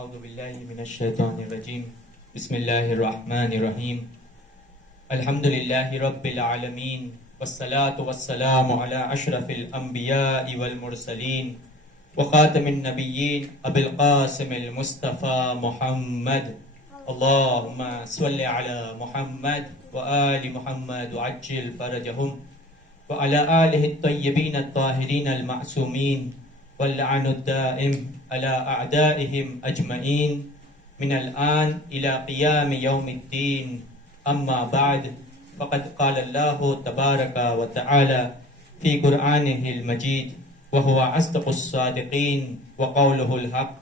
اعوذ باللہ من الشیطان الرجیم بسم اللہ الرحمن الرحیم الحمد للہ رب العالمین والصلاة والسلام علی اشرف الانبیاء والمرسلین وخاتم النبیین ابی القاسم المصطفى محمد اللہم صل علی محمد وآل محمد وعجل فرجہم وعلى آلہ الطیبین الطاہرین المعصومین واللعن الدائم على أعدائهم أجمعين من الآن إلى قيام يوم الدين أما بعد فقد قال الله تبارك وتعالى في قرآنه المجيد وهو أصدق الصادقين وقوله الحق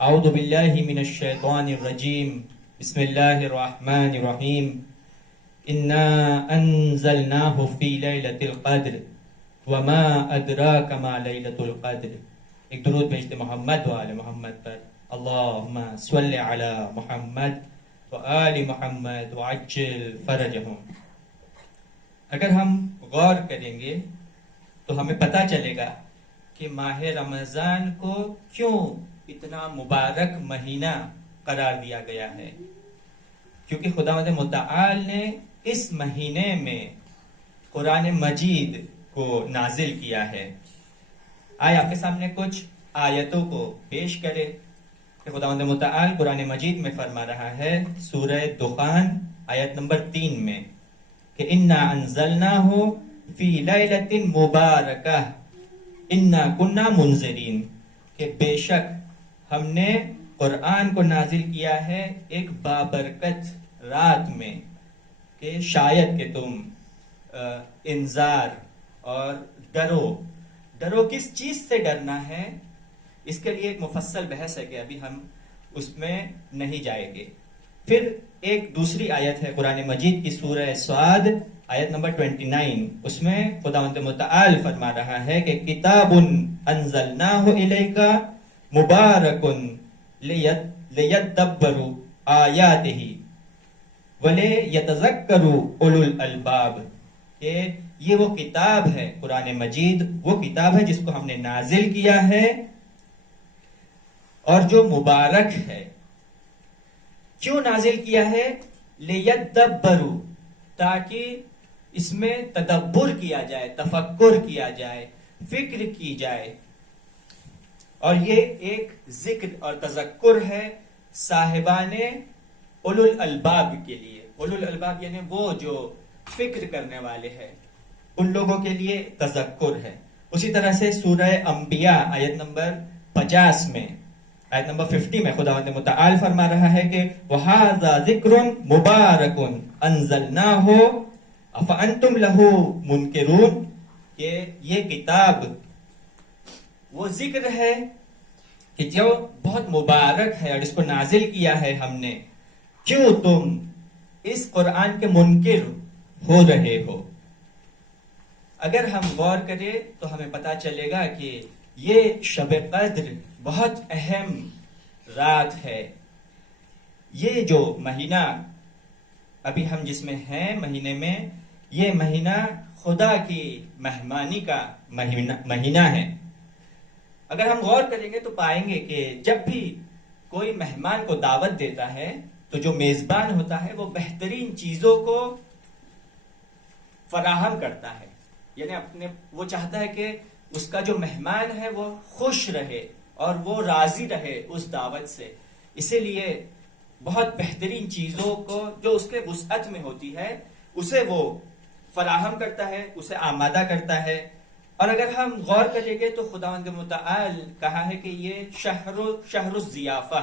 أعوذ بالله من الشيطان الرجيم بسم الله الرحمن الرحيم إنا أنزلناه في ليلة القدر وما ادراک ما لیلۃ القدر. ایک درود بھیجتے محمد و آل محمد پر. اللہم صل علی محمد و آل محمد وعجل فرجہم. اگر ہم غور کریں گے تو ہمیں پتہ چلے گا کہ ماہ رمضان کو کیوں اتنا مبارک مہینہ قرار دیا گیا ہے. کیونکہ خداوند متعال نے اس مہینے میں قرآن مجید کو نازل کیا ہے. آئے آپ کے سامنے کچھ آیتوں کو پیش کرے کہ خداوند متعال قرآن مجید میں فرما رہا ہے سورہ دخان آیت نمبر 3 میں کہ انا انزلناہ فی لیلۃ مبارکہ انا کنا منذرین، کہ بے شک ہم نے قرآن کو نازل کیا ہے ایک بابرکت رات میں، کہ شاید کہ تم انذار اور ڈرو کس چیز سے ڈرنا ہے. اس کے لیے ایک مفصل بحث ہے کہ ابھی ہم اس میں نہیں جائیں گے. پھر ایک دوسری آیت ہے قرآن مجید کی سورہ صاد آیت نمبر 29، اس میں خداوند متعال فرما رہا ہے کہ کتاب انزلناہ الیک مبارک لیدبروا آیاتہ ولیتذکروا اولو الالباب، کہ یہ وہ کتاب ہے قرآن مجید، وہ کتاب ہے جس کو ہم نے نازل کیا ہے اور جو مبارک ہے. کیوں نازل کیا ہے؟ لیدبروا، تاکہ اس میں تدبر کیا جائے، تفکر کیا جائے، فکر کی جائے. اور یہ ایک ذکر اور تذکر ہے صاحبان اولو الالباب کے لیے. اولو الالباب یعنی وہ جو فکر کرنے والے ہیں، ان لوگوں کے لیے تذکر ہے. اسی طرح سے سورہ انبیاء آیت نمبر 50 میں، آیت نمبر 50 میں خداوند متعال فرما رہا ہے کہ وَهَذَا ذِكْرٌ مُبَارَكٌ أَنزَلْنَاهُ أَفَأَنْتُمْ لَهُ مُنْكِرُونَ، کہ یہ کتاب وہ ذکر ہے کہ جو بہت مبارک ہے اور اس کو نازل کیا ہے ہم نے، کیوں تم اس قرآن کے منکر ہو رہے ہو. اگر ہم غور کریں تو ہمیں پتا چلے گا کہ یہ شب قدر بہت اہم رات ہے. یہ جو مہینہ ابھی ہم جس میں ہیں مہینے میں، یہ مہینہ خدا کی مہمانی کا مہینہ ہے. اگر ہم غور کریں گے تو پائیں گے کہ جب بھی کوئی مہمان کو دعوت دیتا ہے تو جو میزبان ہوتا ہے وہ بہترین چیزوں کو فراہم کرتا ہے. یعنی وہ چاہتا ہے کہ اس کا جو مہمان ہے وہ خوش رہے اور وہ راضی رہے اس دعوت سے. اسی لیے بہت بہترین چیزوں کو جو اس کے وسعت میں ہوتی ہے اسے وہ فراہم کرتا ہے، اسے آمادہ کرتا ہے. اور اگر ہم غور کریں گے تو خداوند متعال کہا ہے کہ یہ شہر الضیافہ،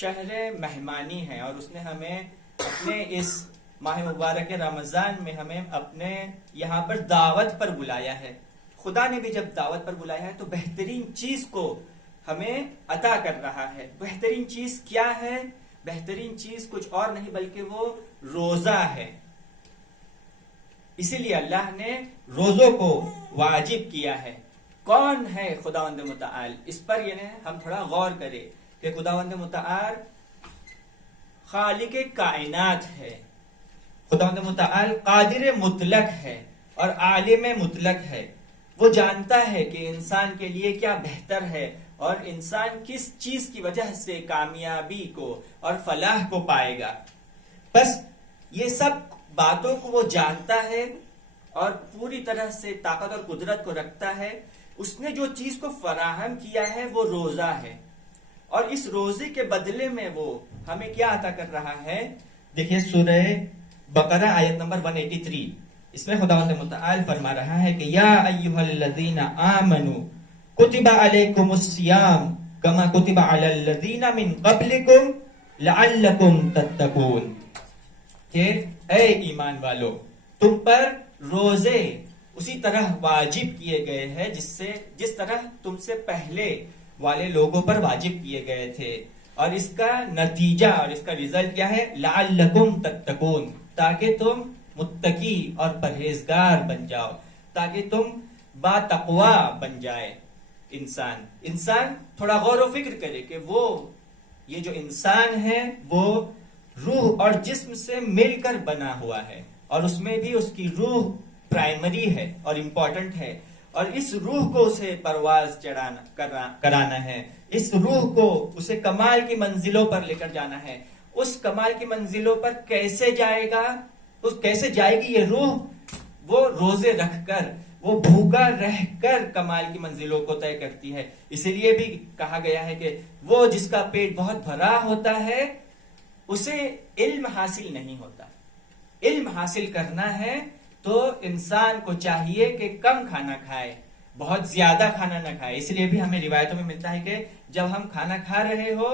شہر مہمانی ہے، اور اس نے ہمیں اپنے اس ماہ مبارک رمضان میں ہمیں اپنے یہاں پر دعوت پر بلایا ہے. خدا نے بھی جب دعوت پر بلایا ہے تو بہترین چیز کو ہمیں عطا کر رہا ہے. بہترین چیز کیا ہے؟ بہترین چیز کچھ اور نہیں بلکہ وہ روزہ ہے. اسی لیے اللہ نے روزوں کو واجب کیا ہے. کون ہے خداوند متعال؟ اس پر یعنی ہم تھوڑا غور کریں کہ خداوند متعال خالق کائنات ہے، خداوند متعال قادر مطلق ہے اور عالم مطلق ہے. وہ جانتا ہے کہ انسان کے لیے کیا بہتر ہے اور انسان کس چیز کی وجہ سے کامیابی کو اور فلاح کو پائے گا. بس یہ سب باتوں کو وہ جانتا ہے اور پوری طرح سے طاقت اور قدرت کو رکھتا ہے. اس نے جو چیز کو فراہم کیا ہے وہ روزہ ہے، اور اس روزے کے بدلے میں وہ ہمیں کیا عطا کر رہا ہے. دیکھیے سورہ بقرہ آیت نمبر 183، اس میں خداوند متعال فرما رہا ہے کہ یا ایھا الذین آمنوا کتب علیکم الصیام کما کتب علی الذین من قبلکم لعلکم تتقون، کہ اے ایمان والو تم پر روزے اسی طرح واجب کیے گئے ہیں جس طرح تم سے پہلے والے لوگوں پر واجب کیے گئے تھے، اور اس کا نتیجہ اور اس کا رزلٹ کیا ہے؟ لعلکم تتقون، تاکہ تم متقی اور پرہیزگار بن جاؤ، تاکہ تم با تقوا بن جائے. انسان تھوڑا غور و فکر کرے کہ وہ یہ جو انسان ہے وہ روح اور جسم سے مل کر بنا ہوا ہے، اور اس میں بھی اس کی روح پرائمری ہے اور امپورٹنٹ ہے، اور اس روح کو اسے پرواز کرانا ہے، اس روح کو اسے کمال کی منزلوں پر لے کر جانا ہے. اس کمال کی منزلوں پر کیسے جائے گا، کیسے جائے گی یہ روح؟ وہ روزے رکھ کر، وہ بھوکا رہ کر کمال کی منزلوں کو طے کرتی ہے. اسی لیے بھی کہا گیا ہے کہ وہ جس کا پیٹ بہت بھرا ہوتا ہے اسے علم حاصل نہیں ہوتا. علم حاصل کرنا ہے تو انسان کو چاہیے کہ کم کھانا کھائے، بہت زیادہ کھانا نہ کھائے. اس لیے بھی ہمیں روایتوں میں ملتا ہے کہ جب ہم کھانا کھا رہے ہو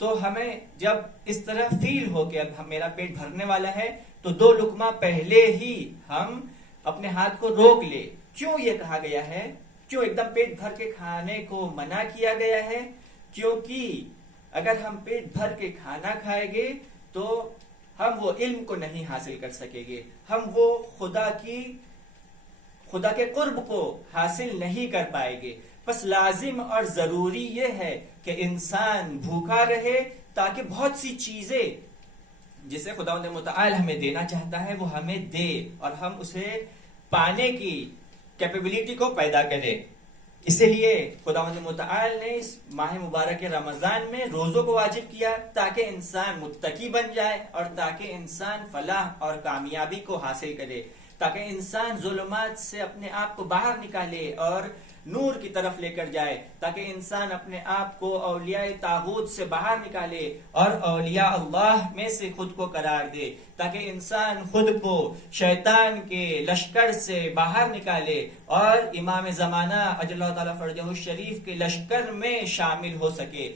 تو ہمیں جب اس طرح فیل ہو کہ اب میرا پیٹ بھرنے والا ہے تو 2 لقمہ پہلے ہی ہم اپنے ہاتھ کو روک لے. کیوں یہ کہا گیا ہے؟ کیوں ایک دم پیٹ بھر کے کھانے کو منع کیا گیا ہے؟ کیونکہ اگر ہم پیٹ بھر کے کھانا کھائیں گے تو ہم وہ علم کو نہیں حاصل کر سکیں گے، ہم وہ خدا کے قرب کو حاصل نہیں کر پائیں گے. بس لازم اور ضروری یہ ہے کہ انسان بھوکا رہے تاکہ بہت سی چیزیں جسے خداوند متعال ہمیں دینا چاہتا ہے وہ ہمیں دے، اور ہم اسے پانے کی کیپیبلٹی کو پیدا کرے. اسی لیے خداوند متعال نے اس ماہ مبارک رمضان میں روزوں کو واجب کیا تاکہ انسان متقی بن جائے، اور تاکہ انسان فلاح اور کامیابی کو حاصل کرے، تاکہ انسان ظلمات سے اپنے آپ کو باہر نکالے اور نور کی طرف لے کر جائے، تاکہ انسان اپنے آپ کو اولیاء طاغوت سے باہر نکالے اور اولیاء اللہ میں سے خود کو قرار دے، تاکہ انسان خود کو شیطان کے لشکر سے باہر نکالے اور امام زمانہ اجل اللہ تعالیٰ فرجہ الشریف کے لشکر میں شامل ہو سکے.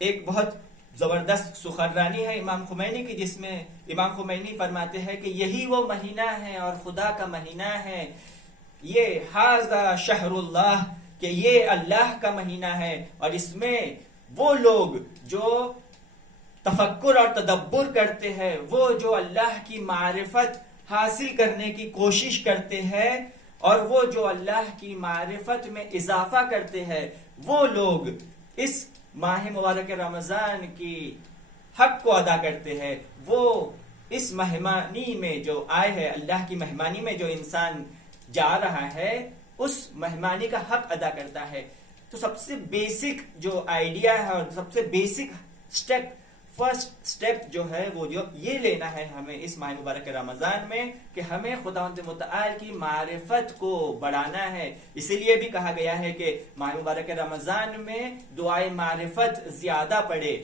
ایک بہت زبردست سخنرانی ہے امام خمینی کی، جس میں امام خمینی فرماتے ہیں کہ یہی وہ مہینہ ہے اور خدا کا مہینہ ہے، یہ ھذا شہر اللہ، کہ یہ اللہ کا مہینہ ہے، اور اس میں وہ لوگ جو تفکر اور تدبر کرتے ہیں، وہ جو اللہ کی معرفت حاصل کرنے کی کوشش کرتے ہیں، اور وہ جو اللہ کی معرفت میں اضافہ کرتے ہیں، وہ لوگ اس ماہ مبارک رمضان کی حق کو ادا کرتے ہیں. وہ اس مہمانی میں جو آئے ہیں، اللہ کی مہمانی میں جو انسان جا رہا ہے، اس مہمانی کا حق ادا کرتا ہے. تو سب سے بیسک جو آئیڈیا ہے اور سب سے بیسک فرسٹ سٹیپ جو ہے وہ جو یہ لینا ہے ہمیں اس ماہ مبارک رمضان میں کہ ہمیں خداوند متعال کی معرفت کو بڑھانا ہے. اسی لیے بھی کہا گیا ہے کہ ماہ مبارک رمضان میں دعائے معرفت زیادہ پڑھے،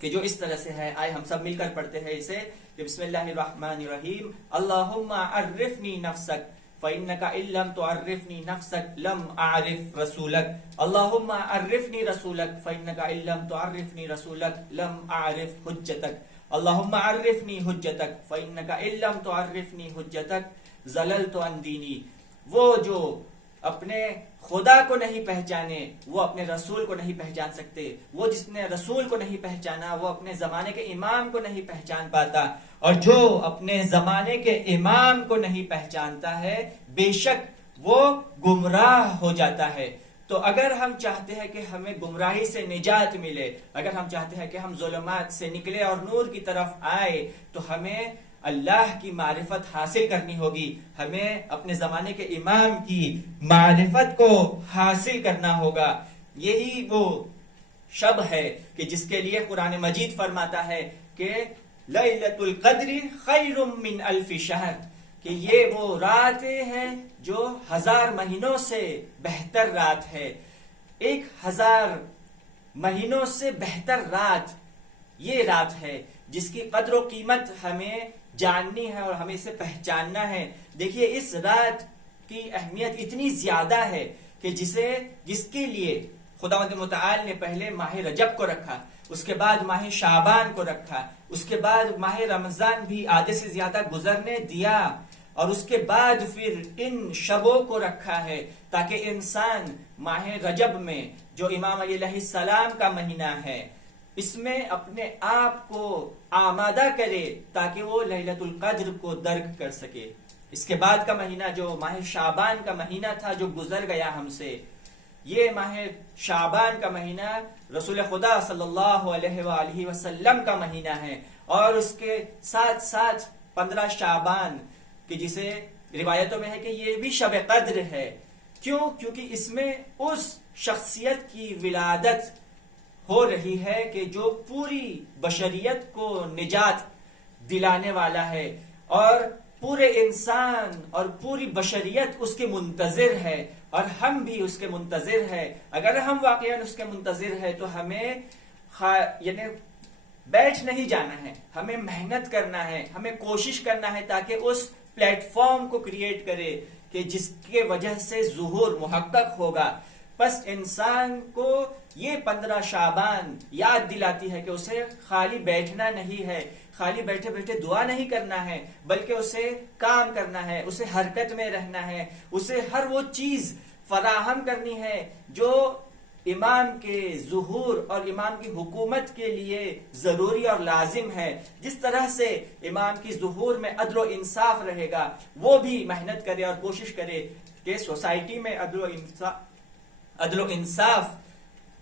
کہ جو اس طرح سے ہے. آئے ہم سب مل کر پڑھتے ہیں اسے. بسم اللہ الرحمن الرحیم. اللہم عرفنی نفسک فإنك إن لم تعرفني نفسك لم أعرف رسولك اللهم عرفني رسولك فإنك إن لم تعرفني رسولك لم أعرف حجتك اللهم عرفني حجتك فإنك إن لم تعرفني حجتك زللت عن ديني. وہ جو اپنے خدا کو نہیں پہچانے وہ اپنے رسول کو نہیں پہچان سکتے. وہ جس نے رسول کو نہیں پہچانا وہ اپنے زمانے کے امام کو نہیں پہچان پاتا. اور جو اپنے زمانے کے امام کو نہیں پہچانتا ہے بے شک وہ گمراہ ہو جاتا ہے. تو اگر ہم چاہتے ہیں کہ ہمیں گمراہی سے نجات ملے، اگر ہم چاہتے ہیں کہ ہم ظلمات سے نکلے اور نور کی طرف آئے، تو ہمیں اللہ کی معرفت حاصل کرنی ہوگی، ہمیں اپنے زمانے کے امام کی معرفت کو حاصل کرنا ہوگا۔ یہی وہ شب ہے کہ جس کے لیے قرآن مجید فرماتا ہے کہ لیلۃ القدر خیر من الف شہر، کہ یہ وہ راتیں ہیں جو 1000 مہینوں سے بہتر رات ہے۔ 1000 مہینوں سے بہتر رات یہ رات ہے جس کی قدر و قیمت ہمیں جاننی ہے اور ہمیں اسے پہچاننا ہے۔ دیکھیے اس رات کی اہمیت اتنی زیادہ ہے کہ جس کے لیے خداوند متعال نے پہلے ماہ رجب کو رکھا، اس کے بعد ماہ شعبان کو رکھا، اس کے بعد ماہ رمضان بھی آدھے سے زیادہ گزرنے دیا، اور اس کے بعد پھر ان شبوں کو رکھا ہے تاکہ انسان ماہ رجب میں جو امام علی علیہ السلام کا مہینہ ہے اس میں اپنے آپ کو آمادہ کرے تاکہ وہ لیلۃ القدر کو درک کر سکے۔ اس کے بعد کا مہینہ جو ماہ شعبان کا مہینہ تھا جو گزر گیا ہم سے، یہ ماہ شعبان کا مہینہ رسول خدا صلی اللہ علیہ وآلہ وسلم کا مہینہ ہے، اور اس کے ساتھ ساتھ 15 شعبان کہ جسے روایتوں میں ہے کہ یہ بھی شب قدر ہے۔ کیوں؟ کیونکہ اس میں اس شخصیت کی ولادت ہو رہی ہے کہ جو پوری بشریت کو نجات دلانے والا ہے، اور پورے انسان اور پوری بشریت اس کے منتظر ہے، اور ہم بھی اس کے منتظر ہے۔ اگر ہم واقعا اس کے منتظر ہے تو ہمیں یعنی بیٹھ نہیں جانا ہے، ہمیں محنت کرنا ہے، ہمیں کوشش کرنا ہے تاکہ اس پلیٹ فارم کو کریٹ کرے کہ جس کے وجہ سے ظہور محقق ہوگا۔ پس انسان کو یہ 15 شعبان یاد دلاتی ہے کہ اسے خالی بیٹھنا نہیں ہے، خالی بیٹھے بیٹھے دعا نہیں کرنا ہے، بلکہ اسے کام کرنا ہے، اسے حرکت میں رہنا ہے، اسے ہر وہ چیز فراہم کرنی ہے جو امام کے ظہور اور امام کی حکومت کے لیے ضروری اور لازم ہے۔ جس طرح سے امام کی ظہور میں عدل و انصاف رہے گا، وہ بھی محنت کرے اور کوشش کرے کہ سوسائٹی میں عدل و انصاف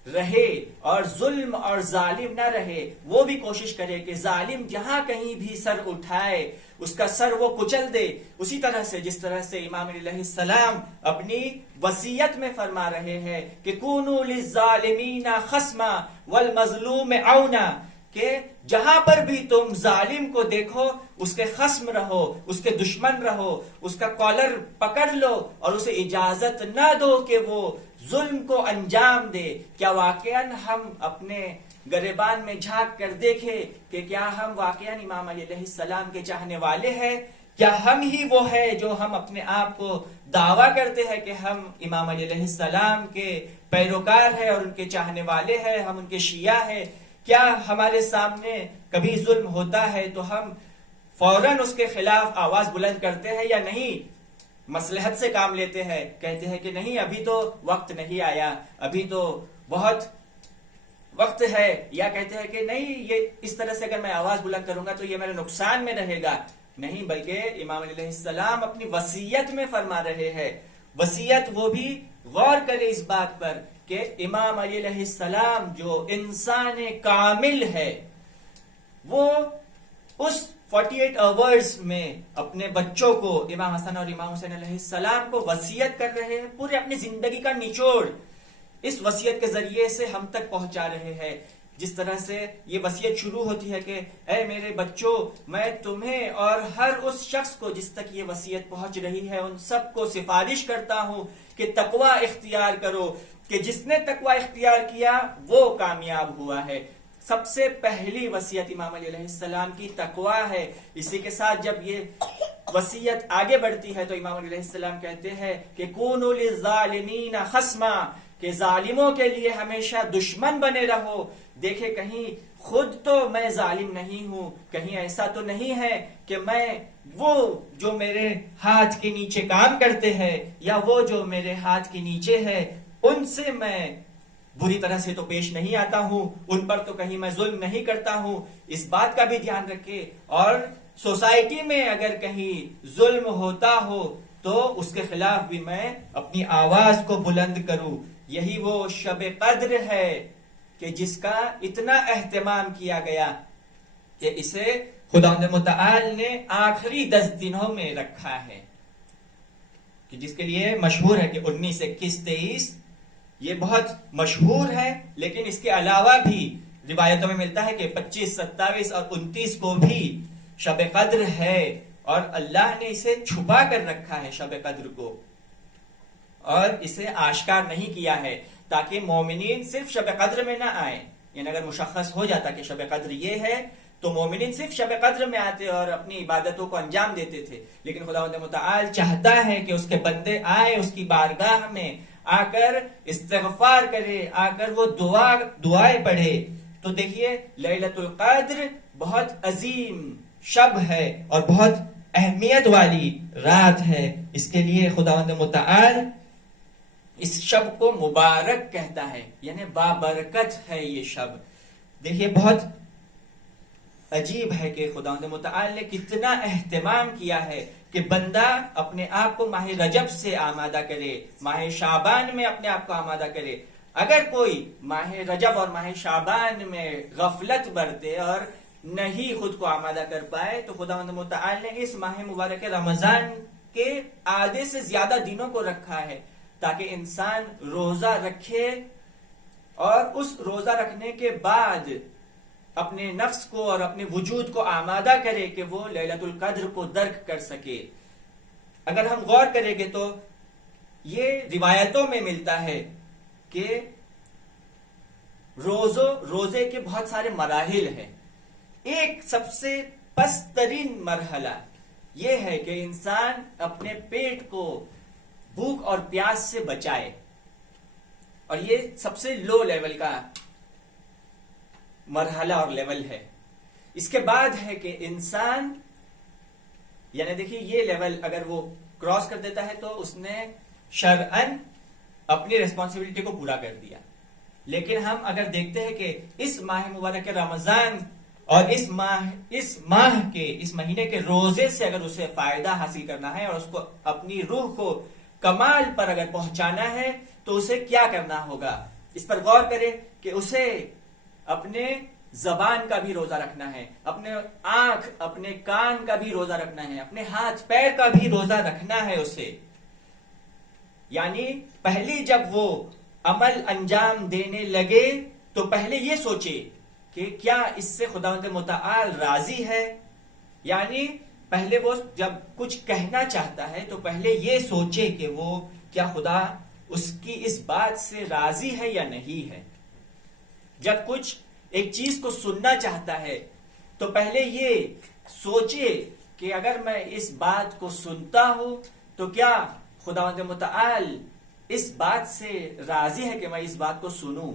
رہے اور ظلم اور ظالم نہ رہے۔ وہ بھی کوشش کرے کہ ظالم جہاں کہیں بھی سر اٹھائے اس کا سر وہ کچل دے، اسی طرح سے جس طرح سے امام علیہ السلام اپنی وصیت میں فرما رہے ہیں کہ کونوا للظالمین خصما والمظلوم عونا، کہ جہاں پر بھی تم ظالم کو دیکھو اس کے خصم رہو، اس کے دشمن رہو، اس کا کالر پکڑ لو اور اسے اجازت نہ دو کہ وہ ظلم کو انجام دے۔ کیا واقعاً ہم اپنے گریبان میں جھانک کر دیکھے کہ کیا ہم واقعاً امام علیہ السلام کے چاہنے والے ہیں؟ کیا ہم ہی وہ ہے جو ہم اپنے آپ کو دعویٰ کرتے ہیں کہ ہم امام علیہ السلام کے پیروکار ہیں اور ان کے چاہنے والے ہیں، ہم ان کے شیعہ ہیں؟ کیا ہمارے سامنے کبھی ظلم ہوتا ہے تو ہم فوراً اس کے خلاف آواز بلند کرتے ہیں یا نہیں؟ مصلحت سے کام لیتے ہیں، کہتے ہیں کہ نہیں ابھی تو وقت نہیں آیا، ابھی تو بہت وقت ہے، یا کہتے ہیں کہ نہیں یہ اس طرح سے اگر میں آواز بلند کروں گا تو یہ میرے نقصان میں رہے گا؟ نہیں، بلکہ امام علیہ السلام اپنی وصیت میں فرما رہے ہیں۔ وصیت وہ بھی غور کرے اس بات پر کہ امام علی علیہ السلام جو انسان کامل ہے وہ اس 48 آورز میں اپنے بچوں کو امام حسن اور امام حسین علیہ السلام کو وصیت کر رہے ہیں، پورے اپنی زندگی کا نچوڑ اس وصیت کے ذریعے سے ہم تک پہنچا رہے ہیں۔ جس طرح سے یہ وصیت شروع ہوتی ہے کہ اے میرے بچوں، میں تمہیں اور ہر اس شخص کو جس تک یہ وصیت پہنچ رہی ہے ان سب کو سفارش کرتا ہوں کہ تقوی اختیار کرو، کہ جس نے تقوی اختیار کیا وہ کامیاب ہوا ہے۔ سب سے پہلی وصیت امام علیہ السلام کی تقوی ہے۔ اسی کے ساتھ جب یہ وصیت آگے بڑھتی ہے تو امام علیہ السلام کہتے ہیں کہ کونوا للظالمین خصما، کہ ظالموں کے لیے ہمیشہ دشمن بنے رہو۔ دیکھیں کہیں خود تو میں ظالم نہیں ہوں، کہیں ایسا تو نہیں ہے کہ میں وہ جو میرے ہاتھ کے نیچے کام کرتے ہیں یا وہ جو میرے ہاتھ کے نیچے ہے ان سے میں بری طرح سے تو پیش نہیں آتا ہوں، ان پر تو کہیں میں ظلم نہیں کرتا ہوں۔ اس بات کا بھی دھیان رکھے، اور سوسائٹی میں اگر کہیں ظلم ہوتا ہو تو اس کے خلاف بھی میں اپنی آواز کو بلند کروں۔ یہی وہ شب قدر ہے کہ جس کا اتنا اہتمام کیا گیا، کہ اسے خداوند متعال نے آخری 10 دنوں میں رکھا ہے، کہ جس کے لیے مشہور ہے کہ 19، 21، 23 یہ بہت مشہور ہے، لیکن اس کے علاوہ بھی روایتوں میں ملتا ہے کہ 25، 27 اور 29 کو بھی شب قدر ہے، اور اللہ نے اسے چھپا کر رکھا ہے شب قدر کو، اور اسے آشکار نہیں کیا ہے تاکہ مومنین صرف شب قدر میں نہ آئیں. یعنی اگر مشخص ہو جاتا کہ شب قدر یہ ہے تو مومنین صرف شب قدر میں آتے اور اپنی عبادتوں کو انجام دیتے تھے، لیکن خداوند متعال چاہتا ہے کہ اس کے بندے آئے اس کی بارگاہ میں، آ کر استغفار کرے، آ کر وہ دعائیں پڑھے. تو دیکھیے لیلۃ القدر بہت عظیم شب ہے اور بہت اہمیت والی رات ہے. اس کے لیے خداوند متعال اس شب کو مبارک کہتا ہے، یعنی بابرکت ہے یہ شب. دیکھیے بہت عجیب ہے کہ خداوند متعال نے کتنا اہتمام کیا ہے کہ بندہ اپنے آپ کو ماہ رجب سے آمادہ کرے، ماہ شعبان میں اپنے آپ کو آمادہ کرے. اگر کوئی ماہ رجب اور ماہ شعبان میں غفلت برتے اور نہیں خود کو آمادہ کر پائے تو خداوند متعال نے اس ماہ مبارک رمضان کے آدھے سے زیادہ دنوں کو رکھا ہے تاکہ انسان روزہ رکھے اور اس روزہ رکھنے کے بعد اپنے نفس کو اور اپنے وجود کو آمادہ کرے کہ وہ لیلۃ القدر کو درک کر سکے. اگر ہم غور کریں گے تو یہ روایتوں میں ملتا ہے کہ روزے کے بہت سارے مراحل ہیں. ایک سب سے پست ترین مرحلہ یہ ہے کہ انسان اپنے پیٹ کو بھوک اور پیاس سے بچائے، اور یہ سب سے لو لیول کا مرحلہ اور لیول ہے. اس کے بعد ہے کہ انسان، یعنی دیکھیے یہ لیول اگر وہ کراس کر دیتا ہے تو اس نے شرعاً اپنی ریسپانسبلٹی کو پورا کر دیا. لیکن ہم اگر دیکھتے ہیں کہ اس ماہ مبارک رمضان اور اس مہینے کے روزے سے اگر اسے فائدہ حاصل کرنا ہے اور اس کو اپنی روح کو کمال پر اگر پہنچانا ہے تو اسے کیا کرنا ہوگا، اس پر غور کرے کہ اسے اپنے زبان کا بھی روزہ رکھنا ہے، اپنے آنکھ اپنے کان کا بھی روزہ رکھنا ہے، اپنے ہاتھ پیر کا بھی روزہ رکھنا ہے اسے. یعنی پہلی جب وہ عمل انجام دینے لگے تو پہلے یہ سوچے کہ کیا اس سے خداوند متعال راضی ہے. یعنی پہلے وہ جب کچھ کہنا چاہتا ہے تو پہلے یہ سوچے کہ وہ کیا خدا اس کی اس بات سے راضی ہے یا نہیں ہے. جب کچھ ایک چیز کو سننا چاہتا ہے تو پہلے یہ سوچے کہ اگر میں اس بات کو سنتا ہوں تو کیا خداوند متعال اس بات سے راضی ہے کہ میں اس بات کو سنوں،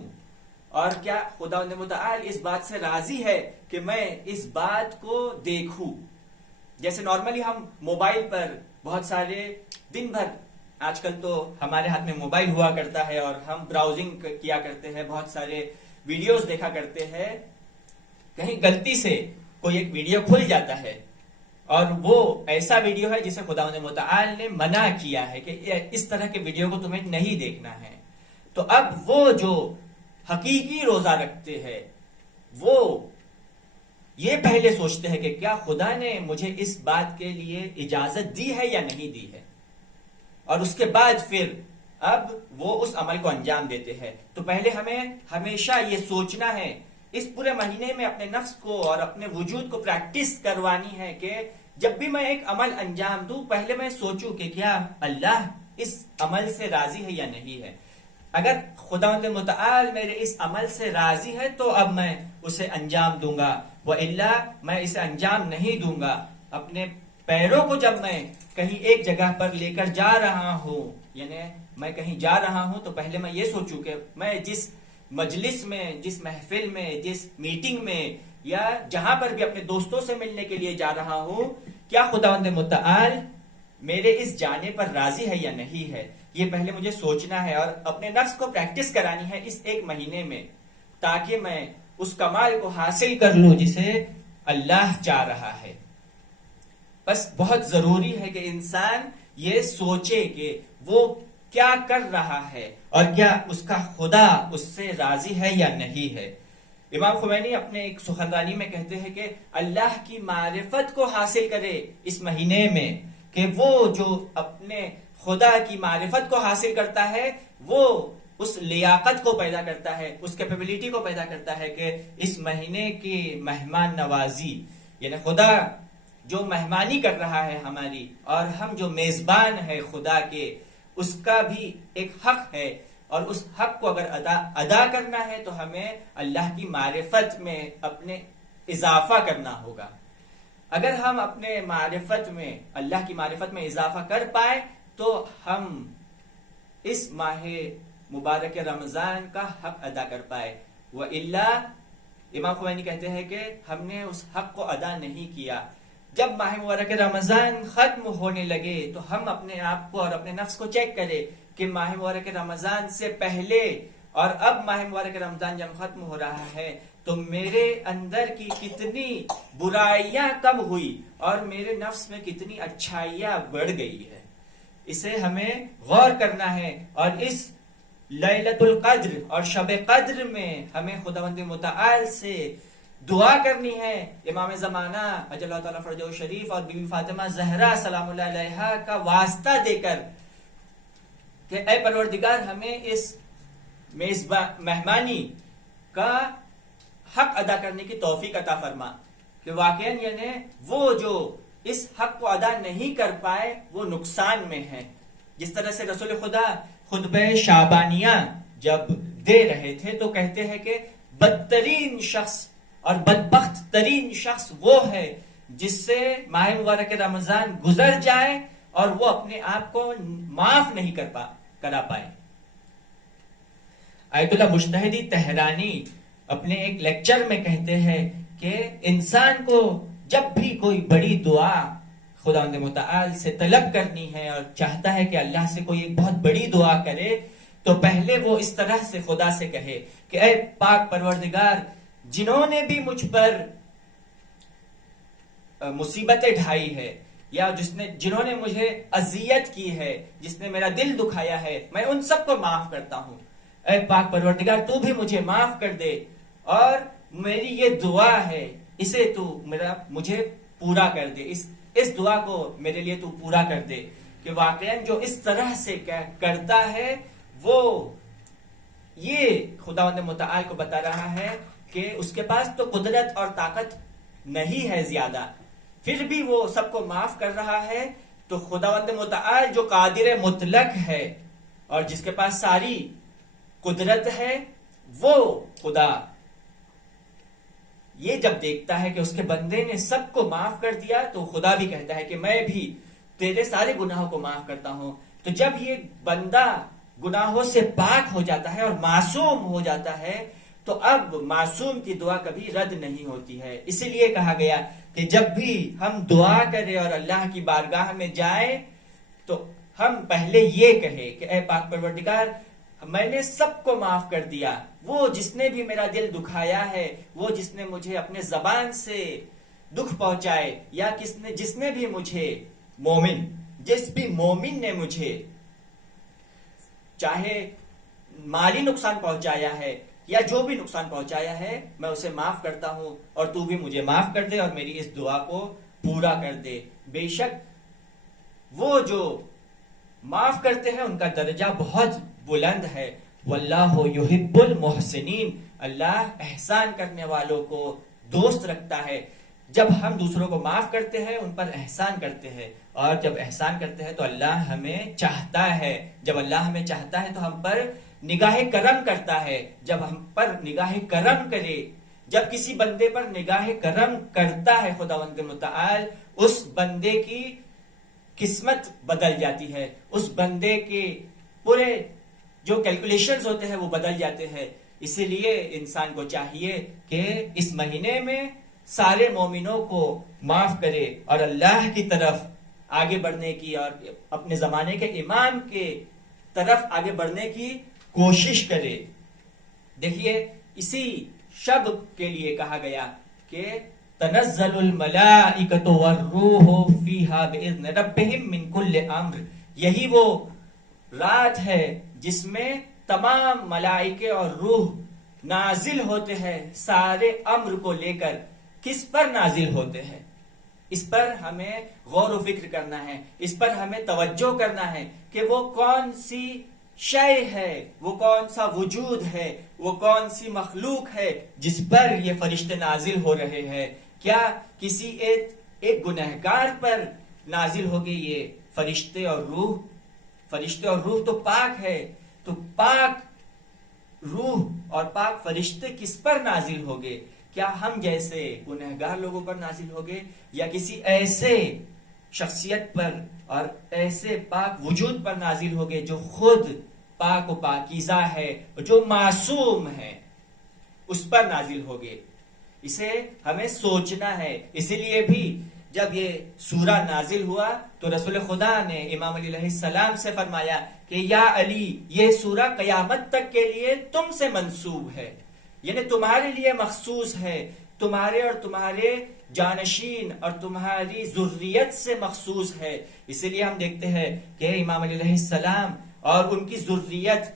اور کیا خداوند متعال اس بات سے راضی ہے کہ میں اس بات کو دیکھوں. جیسے نارملی ہم موبائل پر بہت سارے دن بھر، آج کل تو ہمارے ہاتھ میں موبائل ہوا کرتا ہے اور ہم براؤزنگ کیا کرتے ہیں، بہت سارے ویڈیوز دیکھا کرتے ہیں. کہیں غلطی سے کوئی ایک ویڈیو کھل جاتا ہے اور وہ ایسا ویڈیو ہے جسے خداوند متعال نے منع کیا ہے کہ اس طرح کے ویڈیو کو تمہیں نہیں دیکھنا ہے. تو اب وہ جو حقیقی روزہ رکھتے ہیں وہ یہ پہلے سوچتے ہیں کہ کیا خدا نے مجھے اس بات کے لیے اجازت دی ہے یا نہیں دی ہے، اور اس کے بعد پھر اب وہ اس عمل کو انجام دیتے ہیں. تو پہلے ہمیں ہمیشہ یہ سوچنا ہے، اس پورے مہینے میں اپنے نفس کو اور اپنے وجود کو پریکٹس کروانی ہے کہ جب بھی میں ایک عمل انجام دوں پہلے میں سوچوں کہ کیا اللہ اس عمل سے راضی ہے یا نہیں ہے. اگر خداوند متعال میرے اس عمل سے راضی ہے تو اب میں اسے انجام دوں گا، وَإِلَّا میں اسے انجام نہیں دوں گا. اپنے پیروں کو جب میں کہیں ایک جگہ پر لے کر جا رہا ہوں، یعنی میں کہیں جا رہا ہوں تو پہلے میں یہ سوچوں کہ میں جس مجلس میں، جس محفل میں، جس میٹنگ میں یا جہاں پر بھی اپنے دوستوں سے ملنے کے لیے جا رہا ہوں، کیا خداوند متعال میرے اس جانے پر راضی ہے یا نہیں ہے. یہ پہلے مجھے سوچنا ہے اور اپنے نفس کو پریکٹس کرانی ہے اس ایک مہینے میں، تاکہ میں اس کمال کو حاصل کر لوں جسے اللہ چاہ رہا ہے. بس بہت ضروری ہے کہ انسان یہ سوچے کہ وہ کیا کر رہا ہے اور کیا اس کا خدا اس سے راضی ہے یا نہیں ہے. امام خمینی اپنے ایک سخنرانی میں کہتے ہیں کہ اللہ کی معرفت کو حاصل کرے اس مہینے میں، کہ وہ جو اپنے خدا کی معرفت کو حاصل کرتا ہے وہ اس لیاقت کو پیدا کرتا ہے، اس کیپیبلٹی کو پیدا کرتا ہے کہ اس مہینے کی مہمان نوازی، یعنی خدا جو مہمانی کر رہا ہے ہماری، اور ہم جو میزبان ہے خدا کے، اس کا بھی ایک حق ہے، اور اس حق کو اگر ادا کرنا ہے تو ہمیں اللہ کی معرفت میں اپنے اضافہ کرنا ہوگا۔ اگر ہم اپنے معرفت میں اللہ کی معرفت میں اضافہ کر پائے تو ہم اس ماہ مبارک رمضان کا حق ادا کر پائے، وَإِلَّا امام خمینی کہتے ہیں کہ ہم نے اس حق کو ادا نہیں کیا۔ جب ماہ مبارک رمضان ختم ہونے لگے تو ہم اپنے آپ کو اور اپنے نفس کو چیک کریں کہ ماہ مبارک رمضان سے پہلے اور اب ماہ مبارک رمضان جب ختم ہو رہا ہے تو میرے اندر کی کتنی برائیاں کم ہوئی اور میرے نفس میں کتنی اچھائیاں بڑھ گئی ہے۔ اسے ہمیں غور کرنا ہے، اور اس لیلۃ القدر اور شب قدر میں ہمیں خداوند متعال سے دعا کرنی ہے، امام زمانہ اجل اللہ تعالیٰ فرجہ شریف اور بی بی فاطمہ زہرا سلام اللہ علیہا کا واسطہ دے کر کہ اے پروردگار ہمیں اس مہمانی کا حق ادا کرنے کی توفیق عطا فرما، کہ واقعاً یعنی وہ جو اس حق کو ادا نہیں کر پائے وہ نقصان میں ہے۔ جس طرح سے رسول خدا خطبہ شعبانیہ جب دے رہے تھے تو کہتے ہیں کہ بدترین شخص اور بدبخت ترین شخص وہ ہے جس سے ماہ مبارک رمضان گزر جائے اور وہ اپنے آپ کو معاف نہیں کرا پائے۔ آیت اللہ مجتہدی تہرانی اپنے ایک لیکچر میں کہتے ہیں کہ انسان کو جب بھی کوئی بڑی دعا خداوند متعال سے طلب کرنی ہے اور چاہتا ہے کہ اللہ سے کوئی ایک بہت بڑی دعا کرے تو پہلے وہ اس طرح سے خدا سے کہے کہ اے پاک پروردگار، جنہوں نے بھی مجھ پر مصیبتیں ڈھائی ہے یا جنہوں نے مجھے اذیت کی ہے، جس نے میرا دل دکھایا ہے، میں ان سب کو معاف کرتا ہوں۔ اے پاک پروردگار تو بھی مجھے معاف کر دے، اور میری یہ دعا ہے اسے تو مجھے پورا کر دے، اس دعا کو میرے لیے تو پورا کر دے۔ کہ واقعاً جو اس طرح سے کرتا ہے وہ یہ خداوند متعال کو بتا رہا ہے کہ اس کے پاس تو قدرت اور طاقت نہیں ہے زیادہ، پھر بھی وہ سب کو معاف کر رہا ہے، تو خداوند متعال جو قادر مطلق ہے اور جس کے پاس ساری قدرت ہے، وہ خدا یہ جب دیکھتا ہے کہ اس کے بندے نے سب کو معاف کر دیا تو خدا بھی کہتا ہے کہ میں بھی تیرے سارے گناہوں کو معاف کرتا ہوں۔ تو جب یہ بندہ گناہوں سے پاک ہو جاتا ہے اور معصوم ہو جاتا ہے تو اب معصوم کی دعا کبھی رد نہیں ہوتی ہے۔ اسی لیے کہا گیا کہ جب بھی ہم دعا کریں اور اللہ کی بارگاہ میں جائیں تو ہم پہلے یہ کہیں کہ اے پاک پروردگار، میں نے سب کو معاف کر دیا، وہ جس نے بھی میرا دل دکھایا ہے، وہ جس نے مجھے اپنے زبان سے دکھ پہنچائے، یا جس نے بھی مجھے جس بھی مومن نے مجھے چاہے مالی نقصان پہنچایا ہے یا جو بھی نقصان پہنچایا ہے، میں اسے معاف کرتا ہوں، اور تو بھی مجھے معاف کر دے اور میری اس دعا کو پورا کر دے۔ بے شک وہ جو معاف کرتے ہیں ان کا درجہ بہت بلند ہے۔ واللہ یحب المحسنین، اللہ احسان کرنے والوں کو دوست رکھتا ہے۔ جب ہم دوسروں کو معاف کرتے ہیں ان پر احسان کرتے ہیں، اور جب احسان کرتے ہیں تو اللہ ہمیں چاہتا ہے، جب اللہ ہمیں چاہتا ہے تو ہم پر نگاہ کرم کرتا ہے۔ جب ہم پر نگاہ کرم کرے، جب کسی بندے پر نگاہ کرم کرتا ہے خداوند متعال، اس بندے کی قسمت بدل جاتی ہے، اس بندے کے پورے جو کیلکولیشنز ہوتے ہیں وہ بدل جاتے ہیں۔ اسی لیے انسان کو چاہیے کہ اس مہینے میں سارے مومنوں کو معاف کرے اور اللہ کی طرف آگے بڑھنے کی اور اپنے زمانے کے امام کے طرف آگے بڑھنے کی کوشش کرے۔ دیکھیے اسی شب کے لیے کہا گیا کہ تنزل الملائکۃ والروح فیہا باذن ربہم من کل امر، یہی وہ رات ہے جس میں تمام ملائکے اور روح نازل ہوتے ہیں سارے امر کو لے کر کس پر نازل ہوتے ہیں، اس پر ہمیں غور و فکر کرنا ہے، اس پر ہمیں توجہ کرنا ہے کہ وہ کون سی شے ہے، وہ کون سا وجود ہے، وہ کون سی مخلوق ہے جس پر یہ فرشتے نازل ہو رہے ہیں۔ کیا کسی ایک گنہگار پر نازل ہوگے یہ فرشتے اور روح؟ فرشتے اور روح تو پاک ہے، تو پاک روح اور پاک فرشتے کس پر نازل ہوگے؟ کیا ہم جیسے گنہگار لوگوں پر نازل ہوگے، یا کسی ایسے شخصیت پر اور ایسے پاک وجود پر نازل ہوگے جو خود پاک و پاکیزہ ہے، جو معصوم ہے، اس پر نازل ہوگے؟ اسے ہمیں سوچنا ہے۔ اسی لیے بھی جب یہ سورہ نازل ہوا تو رسول خدا نے امام علی علیہ السلام سے فرمایا کہ یا علی، یہ سورہ قیامت تک کے لیے تم سے منسوب ہے، یعنی تمہارے لیے مخصوص ہے، تمہارے اور تمہارے جانشین اور تمہاری ذریت سے مخصوص ہے۔ اسی لیے ہم دیکھتے ہیں کہ امام علی علیہ السلام اور ان کی ذریت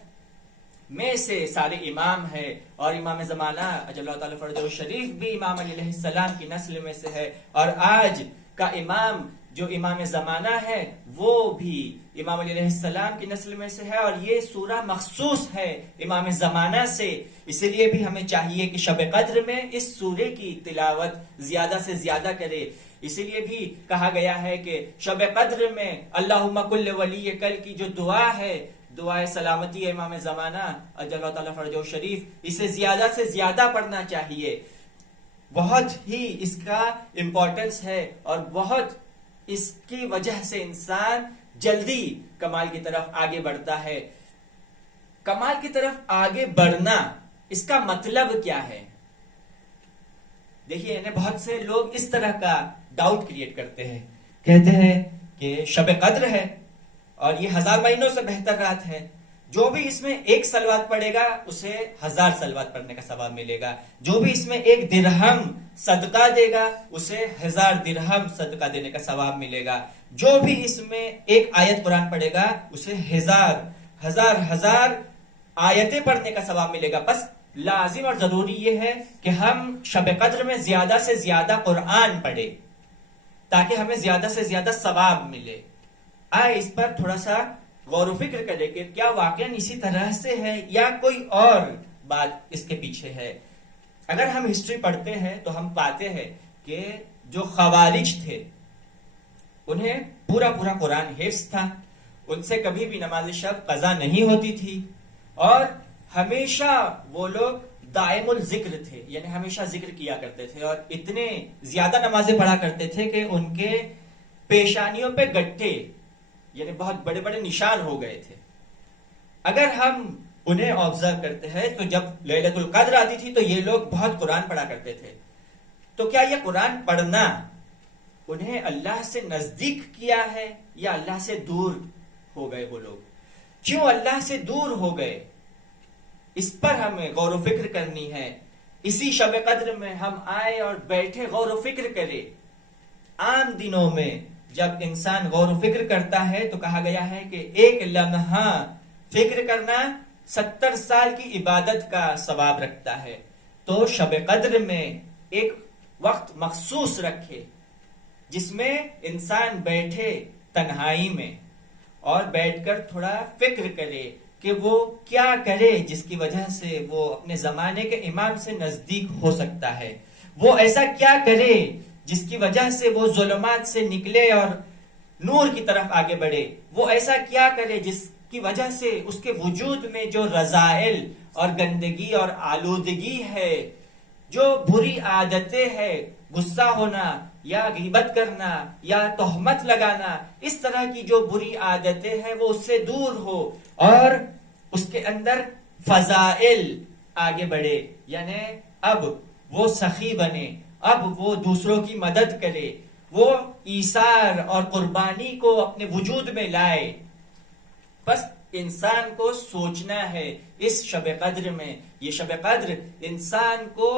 میں سے سارے امام ہے، اور امام زمانہ اجل اللہ تعالی فرجہ شریف بھی امام علی علیہ السلام کی نسل میں سے ہے، اور آج کا امام جو امام زمانہ ہے وہ بھی امام علی علیہ السلام کی نسل میں سے ہے، اور یہ سورہ مخصوص ہے امام زمانہ سے۔ اسی لیے بھی ہمیں چاہیے کہ شب قدر میں اس سورے کی تلاوت زیادہ سے زیادہ کرے۔ اسی لیے بھی کہا گیا ہے کہ شب قدر میں اللہم کل ولی کل کی جو دعا ہے، دعائے سلامتی امام زمانہ اجل اللہ تعالی فرجہ شریف، اسے زیادہ سے زیادہ پڑھنا چاہیے۔ بہت ہی اس کا امپورٹنس ہے، اور بہت اس کی وجہ سے انسان جلدی کمال کی طرف آگے بڑھتا ہے۔ کمال کی طرف آگے بڑھنا، اس کا مطلب کیا ہے؟ دیکھیے، بہت سے لوگ اس طرح کا ڈاؤٹ کریٹ کرتے ہیں، کہتے ہیں کہ شب قدر ہے اور یہ 1000 مہینوں سے بہتر رات ہے، جو بھی اس میں 1 صلوات پڑھے گا اسے 1000 صلوات پڑھنے کا ثواب ملے گا، جو بھی اس میں 1 درہم صدقہ دے گا اسے 1000 درہم صدقہ دینے کا ثواب ملے گا، جو بھی اس میں 1 آیت قرآن پڑھے گا اسے 1000 آیتیں پڑھنے کا ثواب ملے گا۔ بس لازم اور ضروری یہ ہے کہ ہم شب قدر میں زیادہ سے زیادہ قرآن پڑھیں تاکہ ہمیں زیادہ سے زیادہ ثواب ملے۔ آئے اس پر تھوڑا سا غور و فکر کریں کہ کیا واقعا اسی طرح سے ہے یا کوئی اور بات اس کے پیچھے ہے۔ اگر ہم ہسٹری پڑھتے ہیں تو ہم پاتے ہیں کہ جو خوارج تھے انہیں پورا قرآن حفظ تھا، ان سے کبھی بھی نماز شب قضا نہیں ہوتی تھی، اور ہمیشہ وہ لوگ دائم الذکر تھے، یعنی ہمیشہ ذکر کیا کرتے تھے، اور اتنے زیادہ نمازیں پڑھا کرتے تھے کہ ان کے پیشانیوں پہ گٹھے، یعنی بہت بڑے بڑے نشان ہو گئے تھے۔ اگر ہم انہیں آبزرو کرتے ہیں تو جب لیلۃ القدر آتی تھی تو یہ لوگ بہت قرآن پڑھا کرتے تھے۔ تو کیا یہ قرآن پڑھنا انہیں اللہ سے نزدیک کیا ہے یا اللہ سے دور ہو گئے وہ لوگ؟ کیوں اللہ سے دور ہو گئے؟ اس پر ہمیں غور و فکر کرنی ہے۔ اسی شب قدر میں ہم آئے اور بیٹھے غور و فکر کرے۔ عام دنوں میں جب انسان غور و فکر کرتا ہے تو کہا گیا ہے کہ 1 لمحہ فکر کرنا 70 سال کی عبادت کا ثواب رکھتا ہے۔ تو شب قدر میں ایک وقت مخصوص رکھے جس میں انسان بیٹھے تنہائی میں اور بیٹھ کر تھوڑا فکر کرے کہ وہ کیا کرے جس کی وجہ سے وہ اپنے زمانے کے امام سے نزدیک ہو سکتا ہے، وہ ایسا کیا کرے جس کی وجہ سے وہ ظلمات سے نکلے اور نور کی طرف آگے بڑھے، وہ ایسا کیا کرے جس کی وجہ سے اس کے وجود میں جو رذائل اور گندگی اور آلودگی ہے، جو بری عادتیں ہیں، غصہ ہونا یا غیبت کرنا یا تہمت لگانا، اس طرح کی جو بری عادتیں ہیں وہ اس سے دور ہو اور اس کے اندر فضائل آگے بڑھے، یعنی اب وہ سخی بنے، اب وہ دوسروں کی مدد کرے، وہ ایثار اور قربانی کو اپنے وجود میں لائے۔ بس انسان کو سوچنا ہے اس شب قدر میں، یہ شب قدر انسان کو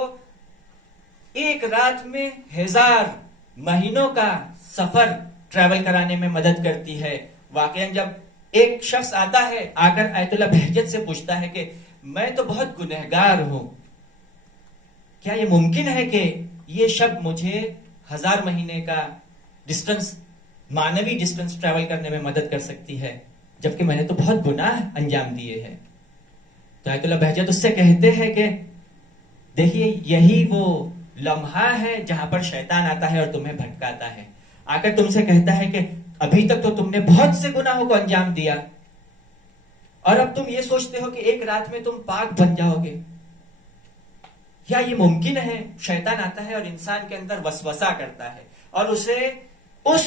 1 رات میں 1000 مہینوں کا سفر ٹریول کرانے میں مدد کرتی ہے۔ واقعا جب ایک شخص آتا ہے، آ کر آیت اللہ بہجت سے پوچھتا ہے کہ میں تو بہت گنہگار ہوں، کیا یہ ممکن ہے کہ یہ شب مجھے 1000 مہینے کا ڈسٹنس، معنوی ڈسٹنس ٹریول کرنے میں مدد کر سکتی ہے، جبکہ میں نے تو بہت گناہ انجام دیے ہیں؟ تو آیت اللہ بہجت اس سے کہتے ہیں کہ دیکھیے یہی وہ لمحہ ہے جہاں پر شیطان آتا ہے اور تمہیں بھٹکاتا ہے، آ کر تم سے کہتا ہے کہ ابھی تک تو تم نے بہت سے گناہوں کو انجام دیا اور اب تم یہ سوچتے ہو کہ ایک رات میں تم پاک بن جاؤ گے. کیا یہ ممکن ہے؟ شیطان آتا ہے اور انسان کے اندر وسوسہ کرتا ہے اور اسے اس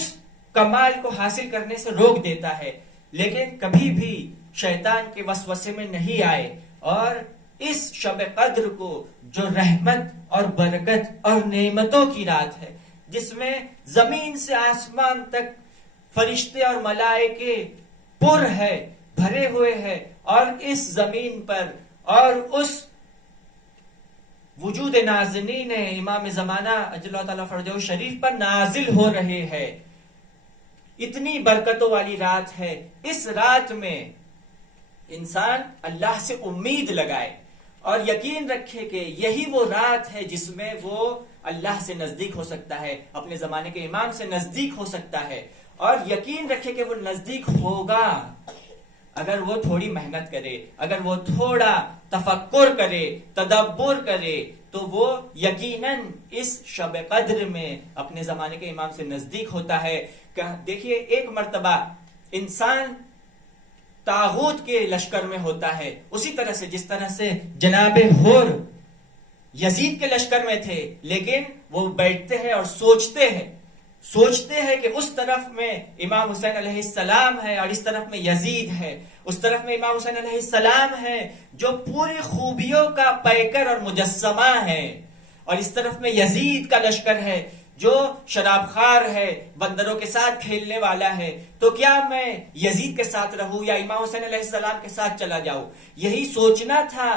کمال کو حاصل کرنے سے روک دیتا ہے، لیکن کبھی بھی شیطان کے وسوسے میں نہیں آئے اور اس شب قدر کو جو رحمت اور برکت اور نعمتوں کی رات ہے، جس میں زمین سے آسمان تک فرشتے اور ملائکے پر ہے، بھرے ہوئے ہیں، اور اس زمین پر اور اس وجود نازنین امام زمانہ اجل اللہ تعالیٰ فرجہ شریف پر نازل ہو رہے ہیں، اتنی برکتوں والی رات ہے. اس رات میں انسان اللہ سے امید لگائے اور یقین رکھے کہ یہی وہ رات ہے جس میں وہ اللہ سے نزدیک ہو سکتا ہے، اپنے زمانے کے امام سے نزدیک ہو سکتا ہے، اور یقین رکھے کہ وہ نزدیک ہوگا اگر وہ تھوڑی محنت کرے، اگر وہ تھوڑا تفکر کرے، تدبر کرے، تو وہ یقیناً اس شب قدر میں اپنے زمانے کے امام سے نزدیک ہوتا ہے. دیکھیے ایک مرتبہ انسان طاغوت کے لشکر میں ہوتا ہے، اسی طرح سے جس طرح سے جناب حور یزید کے لشکر میں تھے، لیکن وہ بیٹھتے ہیں اور سوچتے ہیں کہ اس طرف میں امام حسین علیہ السلام ہے اور اس طرف میں یزید ہے، اس طرف میں امام حسین علیہ السلام ہے جو پوری خوبیوں کا پیکر اور مجسمہ ہے، اور اس طرف میں یزید کا لشکر ہے جو شراب خار ہے، بندروں کے ساتھ کھیلنے والا ہے. تو کیا میں یزید کے ساتھ رہوں یا امام حسین علیہ السلام کے ساتھ چلا جاؤں؟ یہی سوچنا تھا،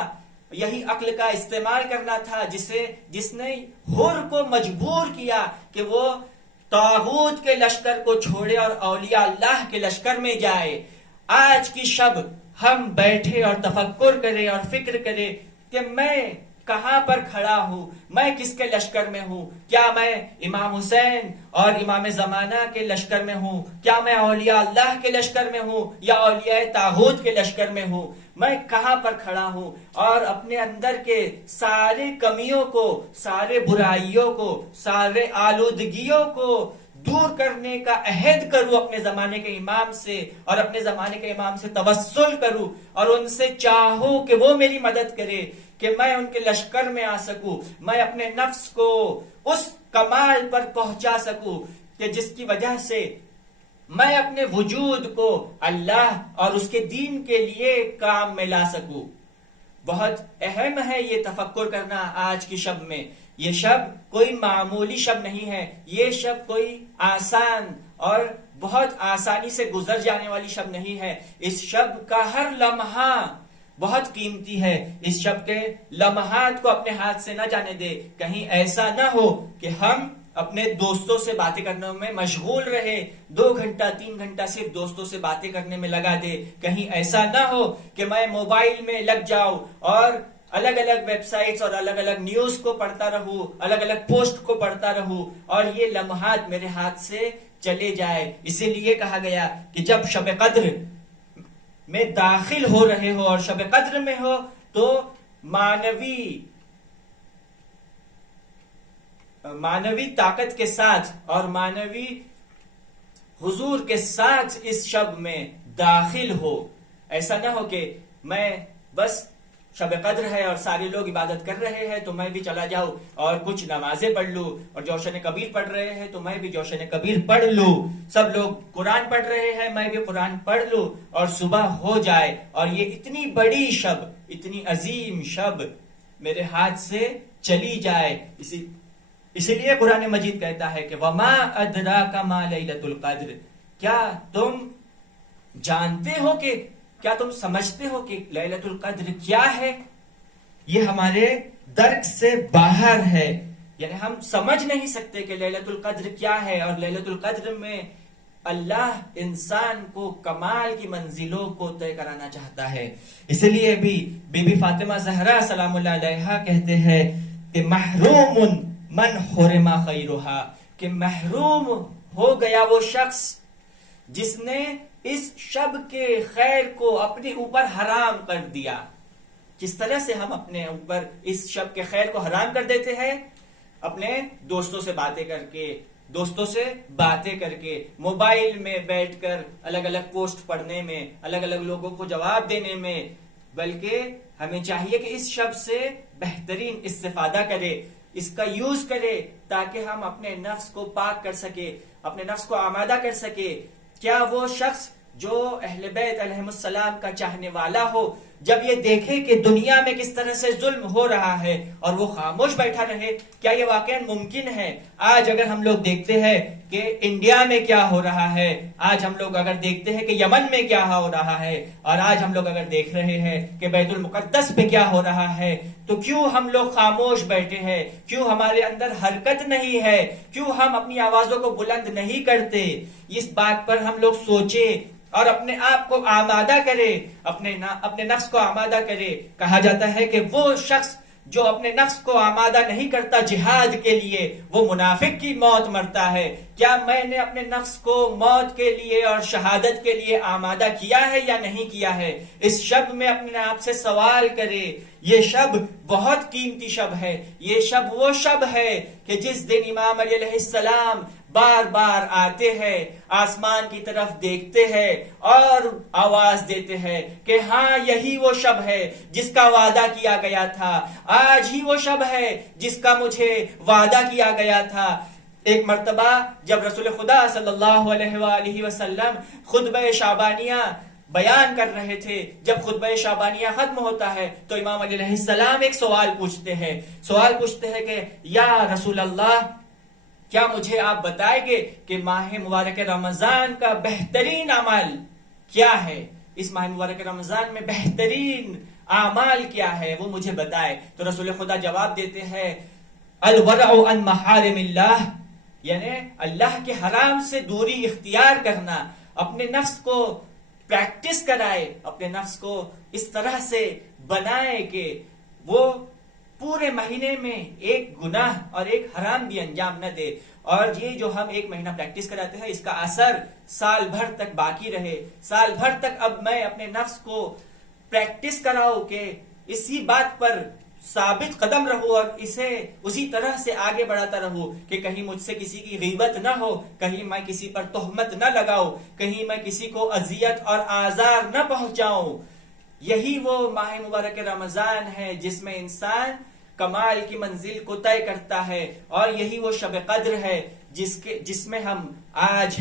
یہی عقل کا استعمال کرنا تھا جس نے حر کو مجبور کیا کہ وہ طاغوت کے لشکر کو چھوڑے اور اولیاء اللہ کے لشکر میں جائے. آج کی شب ہم بیٹھے اور تفکر کریں اور فکر کریں کہ میں کہاں پر کھڑا ہوں، میں کس کے لشکر میں ہوں؟ کیا میں امام حسین اور امام زمانہ کے لشکر میں ہوں؟ کیا میں اولیاء اللہ کے لشکر میں ہوں یا اولیاء طاغوت کے لشکر میں ہوں؟ میں کہاں پر کھڑا ہوں؟ اور اپنے اندر کے سارے کمیوں کو، سارے برائیوں کو، سارے آلودگیوں کو دور کرنے کا عہد کروں اپنے زمانے کے امام سے، اور اپنے زمانے کے امام سے توسل کروں اور ان سے چاہوں کہ وہ میری مدد کرے کہ میں ان کے لشکر میں آ سکوں، میں اپنے نفس کو اس کمال پر پہنچا سکوں کہ جس کی وجہ سے میں اپنے وجود کو اللہ اور اس کے دین کے لیے کام میں لا سکوں. بہت اہم ہے یہ تفکر کرنا آج کی شب میں. یہ شب کوئی معمولی شب نہیں ہے، یہ شب کوئی آسان اور بہت آسانی سے گزر جانے والی شب نہیں ہے. اس شب کا ہر لمحہ بہت قیمتی ہے. اس شب کے لمحات کو اپنے ہاتھ سے نہ جانے دے. کہیں ایسا نہ ہو کہ ہم اپنے دوستوں سے باتیں کرنے میں مشغول رہے، 2 گھنٹہ 3 گھنٹہ صرف دوستوں سے باتیں کرنے میں لگا دے. کہیں ایسا نہ ہو کہ میں موبائل میں لگ جاؤں اور الگ الگ ویب سائٹس اور الگ الگ نیوز کو پڑھتا رہوں، الگ الگ پوسٹ کو پڑھتا رہوں اور یہ لمحات میرے ہاتھ سے چلے جائے. اسی لیے کہا گیا کہ جب شب قدر میں داخل ہو رہے ہو اور شب قدر میں ہو تو معنوی طاقت کے ساتھ اور معنوی حضور کے ساتھ اس شب میں داخل ہو. ایسا نہ ہو کہ میں بس شب قدر ہے اور سارے لوگ عبادت کر رہے ہیں تو میں بھی چلا جاؤں اور کچھ نمازیں پڑھ لوں، اور جوشن کبیر پڑھ رہے ہیں تو میں بھی جوشن کبیر پڑھ لوں، سب لوگ قرآن پڑھ رہے ہیں میں بھی قرآن پڑھ لوں اور صبح ہو جائے اور یہ اتنی بڑی شب، اتنی عظیم شب میرے ہاتھ سے چلی جائے. اسی لیے قرآن مجید کہتا ہے کہ وَمَا أَدْرَاكَ مَا لَيْلَةُ الْقَدْرِ. کیا تم جانتے ہو کہ، کیا تم سمجھتے ہو کہ لیلۃ القدر کیا ہے؟ یہ ہمارے درک سے باہر ہے، یعنی ہم سمجھ نہیں سکتے کہ لیلۃ القدر کیا ہے. اور لیلۃ القدر میں اللہ انسان کو کمال کی منزلوں کو طے کرانا چاہتا ہے. اس لیے بھی بی بی فاطمہ زہرا سلام اللہ علیہا کہتے ہیں کہ محروم من حرم خیرہا، کہ محروم ہو گیا وہ شخص جس نے اس شب کے خیر کو اپنے اوپر حرام کر دیا. کس طرح سے ہم اپنے اوپر اس شب کے خیر کو حرام کر دیتے ہیں؟ اپنے دوستوں سے باتیں کر کے، موبائل میں بیٹھ کر الگ الگ پوسٹ پڑھنے میں، الگ الگ لوگوں کو جواب دینے میں. بلکہ ہمیں چاہیے کہ اس شب سے بہترین استفادہ کرے، اس کا یوز کرے تاکہ ہم اپنے نفس کو پاک کر سکے، اپنے نفس کو آمادہ کر سکے. کیا وہ شخص جو اہل بیت علیہم السلام کا چاہنے والا ہو، جب یہ دیکھے کہ دنیا میں کس طرح سے ظلم ہو رہا ہے اور وہ خاموش بیٹھا رہے؟ کیا یہ واقعا ممکن ہے؟ آج اگر ہم لوگ دیکھتے ہیں کہ انڈیا میں کیا ہو رہا ہے، آج ہم لوگ اگر دیکھتے ہیں کہ یمن میں کیا ہو رہا ہے، اور آج ہم لوگ اگر دیکھ رہے ہیں کہ بیت المقدس پہ کیا ہو رہا ہے، تو کیوں ہم لوگ خاموش بیٹھے ہیں؟ کیوں ہمارے اندر حرکت نہیں ہے؟ کیوں ہم اپنی آوازوں کو بلند نہیں کرتے؟ اس بات پر ہم لوگ سوچیں اور اپنے آپ کو آمادہ کرے، اپنے نفس کو آمادہ کرے. کہا جاتا ہے کہ وہ شخص جو اپنے نفس کو آمادہ نہیں کرتا جہاد کے لیے، وہ منافق کی موت مرتا ہے. کیا میں نے اپنے نفس کو موت کے لیے اور شہادت کے لیے آمادہ کیا ہے یا نہیں کیا ہے؟ اس شب میں اپنے آپ سے سوال کرے. یہ شب بہت قیمتی شب ہے. یہ شب وہ شب ہے کہ جس دن امام علی علیہ السلام بار بار آتے ہیں، آسمان کی طرف دیکھتے ہیں اور آواز دیتے ہیں کہ ہاں یہی وہ شب ہے جس کا وعدہ کیا گیا تھا، آج ہی وہ شب ہے جس کا مجھے وعدہ کیا گیا تھا. ایک مرتبہ جب رسول خدا صلی اللہ علیہ وآلہ وسلم خطبہ شعبانیہ بیان کر رہے تھے، جب خطبہ شعبانیہ ختم ہوتا ہے تو امام علیہ السلام ایک سوال پوچھتے ہیں کہ یا رسول اللہ، کیا مجھے آپ بتائیں گے کہ ماہ مبارک رمضان کا بہترین عمل کیا ہے؟ اس ماہ مبارک رمضان میں بہترین اعمال کیا ہے، وہ مجھے بتائے. تو رسول خدا جواب دیتے ہیں الورع عن محارم اللہ، یعنی اللہ کے حرام سے دوری اختیار کرنا. اپنے نفس کو پریکٹس کرائے، اپنے نفس کو اس طرح سے بنائے کہ وہ پورے مہینے میں ایک گناہ اور ایک حرام بھی انجام نہ دے. اور یہ جو ہم ایک مہینہ پریکٹس کراتے ہیں، اس کا اثر سال بھر تک باقی رہے. سال بھر تک اب میں اپنے نفس کو پریکٹس کراؤں کہ اسی بات پر ثابت قدم رہو اور اسے اسی طرح سے آگے بڑھاتا رہوں کہ کہیں مجھ سے کسی کی غیبت نہ ہو، کہیں میں کسی پر تہمت نہ لگاؤں، کہیں میں کسی کو اذیت اور آزار نہ پہنچاؤں. یہی وہ ماہ مبارک رمضان ہے جس میں انسان کمال کی منزل کو طے کرتا ہے، اور یہی وہ شب قدر ہے جس میں ہم آج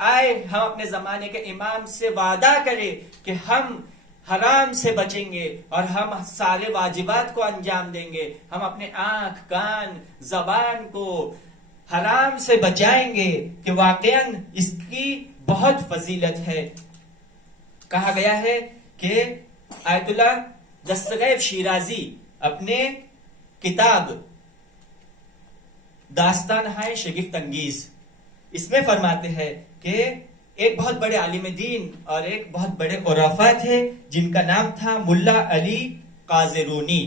آئے ہم اپنے زمانے کے امام سے وعدہ کرے کہ ہم حرام سے بچیں گے اور ہم سارے واجبات کو انجام دیں گے. ہم اپنے آنکھ، کان، زبان کو حرام سے بچائیں گے کہ واقعاً اس کی بہت فضیلت ہے. کہا گیا ہے کہ آیت اللہ دستغیب شیرازی اپنے کتاب داستان ہے شگفت انگیز، اس میں فرماتے ہیں کہ ایک بہت بڑے عالم دین اور ایک بہت بڑے عرفا تھے جن کا نام تھا ملا علی قازرونی.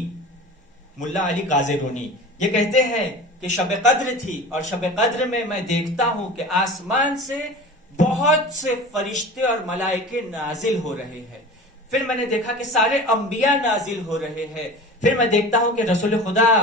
ملا علی قازرونی یہ کہتے ہیں کہ شب قدر تھی، اور شب قدر میں دیکھتا ہوں کہ آسمان سے بہت سے فرشتے اور ملائکے نازل ہو رہے ہیں. پھر میں نے دیکھا کہ سارے انبیاء نازل ہو رہے ہیں. پھر میں دیکھتا ہوں کہ رسول خدا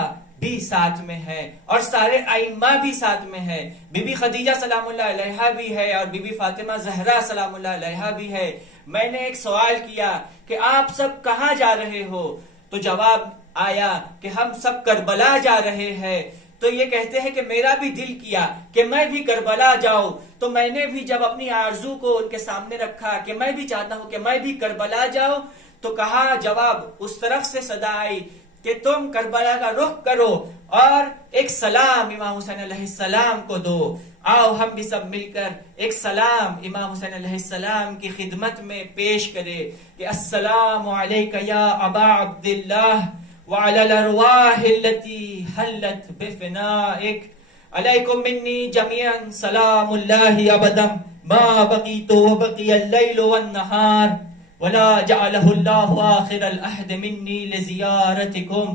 بھی ساتھ میں ہے اور سارے ائمہ بھی ساتھ میں ہے. بی بی خدیجہ سلام اللہ علیہا بھی ہے اور بی بی فاطمہ زہرا سلام اللہ علیہا بھی ہے. میں نے ایک سوال کیا کہ آپ سب کہاں جا رہے ہو؟ تو جواب آیا کہ ہم سب کربلا جا رہے ہیں. تو یہ کہتے ہیں کہ میرا بھی دل کیا کہ میں بھی کربلا جاؤں. تو میں نے بھی جب اپنی آرزو کو ان کے سامنے رکھا کہ میں بھی چاہتا ہوں کہ میں بھی کربلا جاؤں، تو کہا جواب اس طرف سے صدا آئی کہ تم کربلا کا رخ کرو اور ایک سلام امام حسین علیہ السلام کو دو. آؤ ہم بھی سب مل کر ایک سلام امام حسین علیہ السلام کی خدمت میں پیش کرے کہ السلام علیک یا ابا عبداللہ وعلی الارواح التي حلت بفنائک علیکم منی جمیعا سلام اللہ ابدا ما بقیت وبقی اللیل والنہار ولا جعلہ اللہ آخر العہد منی لزیارتکم.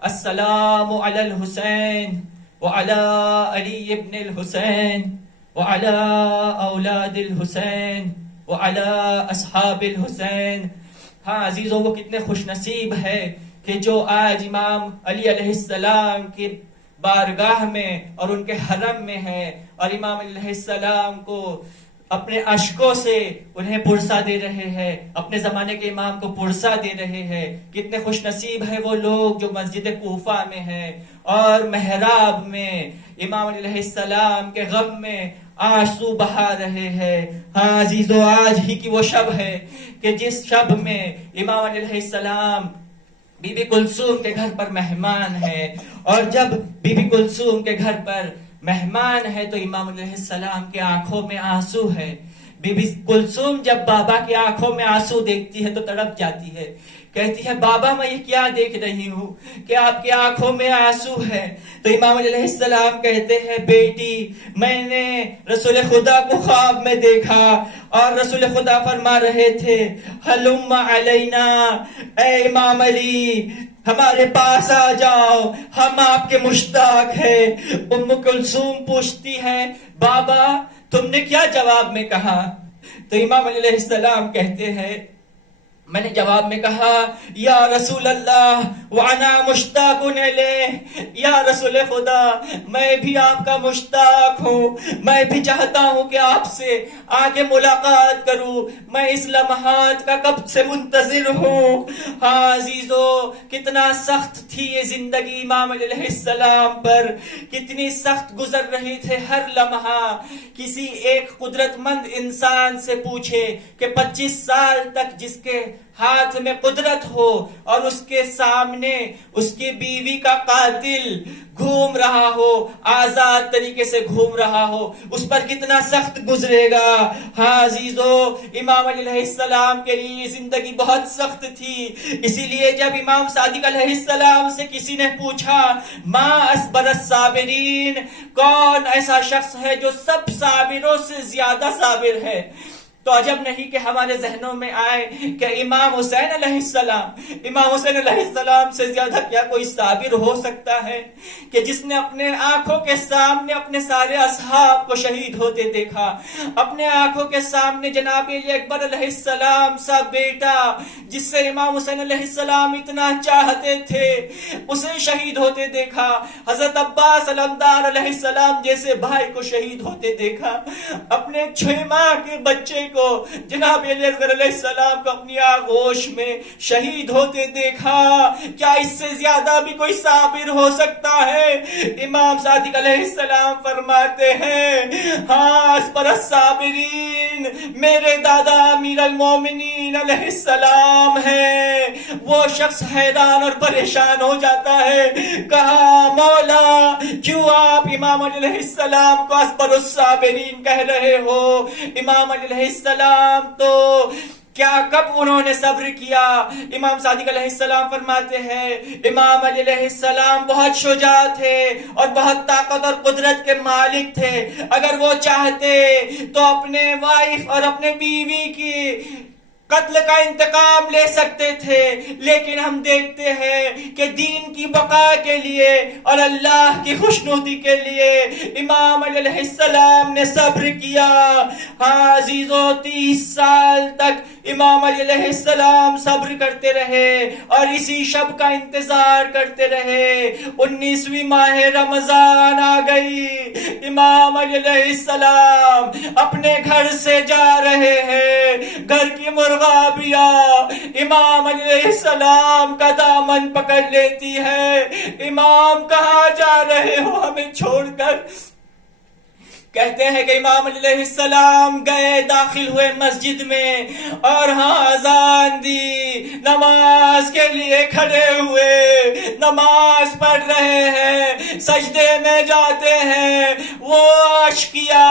السلام علی الحسین وعلی علی ابن الحسین وعلی اولاد الحسین وعلی اصحاب الحسین. ہاں عزیزوں، وہ کتنے خوش نصیب ہے کہ جو آج امام علی علیہ السلام کی بارگاہ میں اور ان کے حرم میں ہے اور امام علیہ السلام کو اپنے اشکوں سے انہیں پرسا دے رہے ہیں، اپنے زمانے کے امام کو پرسا دے رہے ہیں. کتنے خوش نصیب ہے وہ لوگ جو مسجد کوفہ میں ہیں اور محراب میں امام علیہ السلام کے غم میں آنسو بہا رہے ہیں. ہاں عزیزو، آج ہی کی وہ شب ہے کہ جس شب میں امام علیہ السلام بی بی کلثوم کے گھر پر مہمان ہے، اور جب بی بی کلثوم کے گھر پر مہمان ہے تو امام علیہ السلام کے آنکھوں میں آنسو ہے. بی بی کلثوم جب بابا کی آنکھوں میں آنسو دیکھتی ہے تو تڑپ جاتی ہے، کہتی ہے بابا میں یہ کیا دیکھ رہی ہوں کہ آپ کی آنکھوں میں آنسو ہے. تو امام علیہ السلام کہتے ہیں بیٹی میں نے رسول خدا کو خواب میں دیکھا اور رسول خدا فرما رہے تھے ہلم علینا، اے امام علی ہمارے پاس آ جاؤ، ہم آپ کے مشتاق ہیں. ام کلثوم پوچھتی ہے بابا تم نے کیا جواب میں کہا؟ تو امام علیہ السلام کہتے ہیں میں نے جواب میں کہا یا رسول اللہ وانا مشتاق الیہ، یا رسول خدا میں بھی آپ کا مشتاق ہوں، میں بھی چاہتا ہوں کہ آپ سے آگے ملاقات کروں، میں اس لمحات کا کب سے منتظر ہوں. ہاں عزیزو، کتنا سخت تھی یہ زندگی امام علیہ السلام پر، کتنی سخت گزر رہی تھے ہر لمحہ. کسی ایک قدرت مند انسان سے پوچھے کہ 25 سال تک جس کے ہاتھ میں قدرت ہو اور اس کے سامنے اس کی بیوی کا قاتل گھوم رہا ہو، آزاد طریقے سے گھوم رہا ہو، اس پر کتنا سخت گزرے گا. ہاں عزیزو، امام علیہ السلام کے لیے زندگی بہت سخت تھی. اسی لیے جب امام صادق علیہ السلام سے کسی نے پوچھا ما اصبر الصابرین، کون ایسا شخص ہے جو سب صابروں سے زیادہ صابر ہے، تو عجب نہیں کہ ہمارے ذہنوں میں آئے کہ امام حسین علیہ السلام سے زیادہ کیا کوئی صابر ہو سکتا ہے کہ جس نے اپنے آنکھوں کے سامنے اپنے سارے اصحاب کو شہید ہوتے دیکھا، اپنے آنکھوں کے سامنے جناب علی اکبر علیہ السلام سا بیٹا جس سے امام حسین علیہ السلام اتنا چاہتے تھے اسے شہید ہوتے دیکھا، حضرت عباس علمدار علیہ السلام جیسے بھائی کو شہید ہوتے دیکھا، اپنے 6 ماہ کے بچے کو جناب علی اصغر علیہ السلام کو اپنی آغوش میں شہید ہوتے دیکھا. کیا اس سے زیادہ بھی کوئی صابر ہو سکتا ہے؟ امام صادق علیہ السلام فرماتے ہیں ہاں اصبر الصابرین، میرے دادا امیر المومنین علیہ السلام ہے. وہ شخص حیران اور پریشان ہو جاتا ہے، کہا مولا کیوں آپ امام علیہ السلام کو اصبر الصابرین کہہ رہے ہو؟ امام علیہ السلام تو کیا کب انہوں نے صبر کیا؟ امام صادق علیہ السلام فرماتے ہیں امام علیہ السلام بہت شجاع تھے اور بہت طاقت اور قدرت کے مالک تھے. اگر وہ چاہتے تو اپنے وائف اور اپنے بیوی کی قتل کا انتقام لے سکتے تھے، لیکن ہم دیکھتے ہیں کہ دین کی بقا کے لیے اور اللہ کی خوشنودی کے لیے امام علیہ السلام نے صبر کیا. ہاں عزیزو، 30 سال تک امام علیہ السلام صبر کرتے رہے اور اسی شب کا انتظار کرتے رہے. 19ویں ماہ رمضان آ گئی، امام علیہ السلام اپنے گھر سے جا رہے ہیں، گھر کی مرغابیا امام علیہ السلام کا دامن پکڑ لیتی ہے. امام کہاں جا رہے ہو ہمیں چھوڑ کر؟ کہتے ہیں کہ امام علیہ السلام گئے، داخل ہوئے مسجد میں اور ہاں اذان دی، نماز کے لیے کھڑے ہوئے، نماز پڑھ رہے ہیں، سجدے میں جاتے ہیں. وہ اشقیا،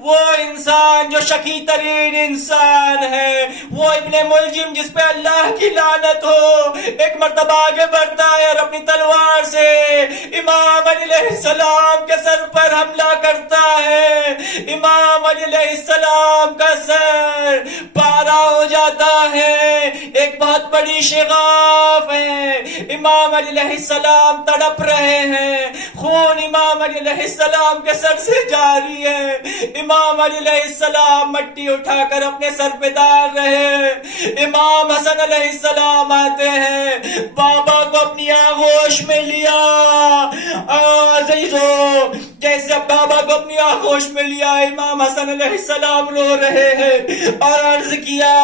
وہ انسان جو شقی ترین انسان ہے، وہ ابن ملجم جس پہ اللہ کی لعنت ہو، ایک مرتبہ آگے بڑھتا ہے اور اپنی تلوار تلوار سے امام علی علیہ السلام کے سر پر حملہ کرتا ہے. امام علی علیہ السلام کا سر پارا ہو جاتا ہے. ایک بہت بڑی شگاف ہے. امام علی علیہ السلام تڑپ رہے ہیں. خون امام علی علیہ السلام کے سر سے جاری ہے. امام علی علیہ السلام مٹی اٹھا کر اپنے سر پہ ڈال رہے. امام حسن علیہ السلام آتے ہیں, بابا کو اپنی آغوش میں لیا. عزیزو, جیسے بابا کو اپنی آغوش میں لیا, امام حسن علیہ السلام رو رہے ہیں اور عرض کیا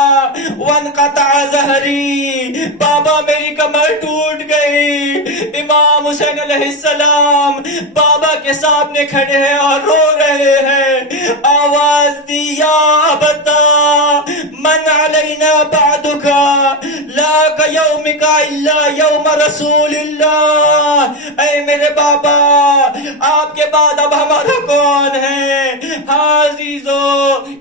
وانقطع ظہری, بابا میری کمر ٹوٹ گئی. امام حسین علیہ السلام بابا کے سامنے کھڑے ہیں اور رو رہے ہیں. آواز دی یا ابتا من علینا بعدک لا کیومک الا یوم رسول اللہ. اے میرے بابا, آپ کے بعد اب ہمارا کون ہے؟ ہاں عزیزو,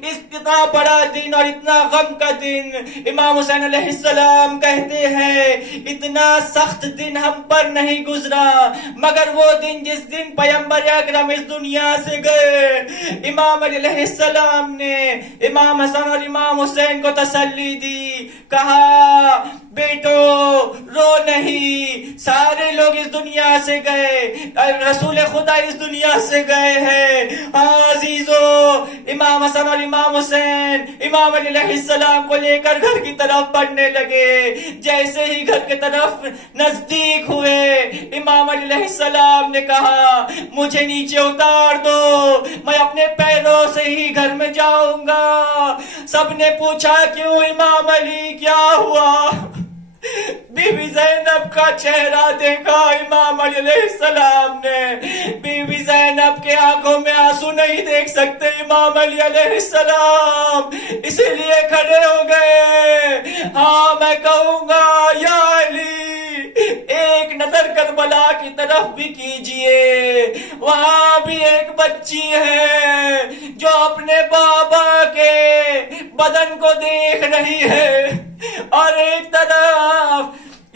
اتنا بڑا دن اور اتنا غم کا دن. امام حسین علیہ السلام کہتے ہیں اتنا سخت دن ہم پر نہیں گزرا مگر وہ دن جس دن پیغمبر اکرم اس دنیا سے گئے. امام علیہ السلام نے امام حسن اور امام حسین کو تسلی دی, کہا بیٹو رو نہیں, سارے لوگ اس دنیا سے گئے, رسول خدا اس دنیا سے گئے ہیں. عزیزو, امام حسن اور امام حسین امام علی علیہ السلام کو لے کر گھر کی طرف بڑھنے لگے. جیسے ہی گھر کی طرف نزدیک ہوئے, امام علی علیہ السلام نے کہا مجھے نیچے اتار دو, میں اپنے پیروں سے ہی گھر میں جاؤں گا. سب نے پوچھا کیوں امام علی, کیا ہوا؟ بی بی زینب کا چہرہ دیکھا امام علی علیہ السلام نے. بی بی زینب کے آنکھوں میں آنسو نہیں دیکھ سکتے امام علی علیہ السلام, اسی لیے کھڑے ہو گئے. ہاں میں کہوں گا یا علی, ایک نظر کربلا کی طرف بھی کیجئے, وہاں بھی ایک بچی ہے جو اپنے بابا کے بدن کو دیکھ رہی ہے, اور ایک طرف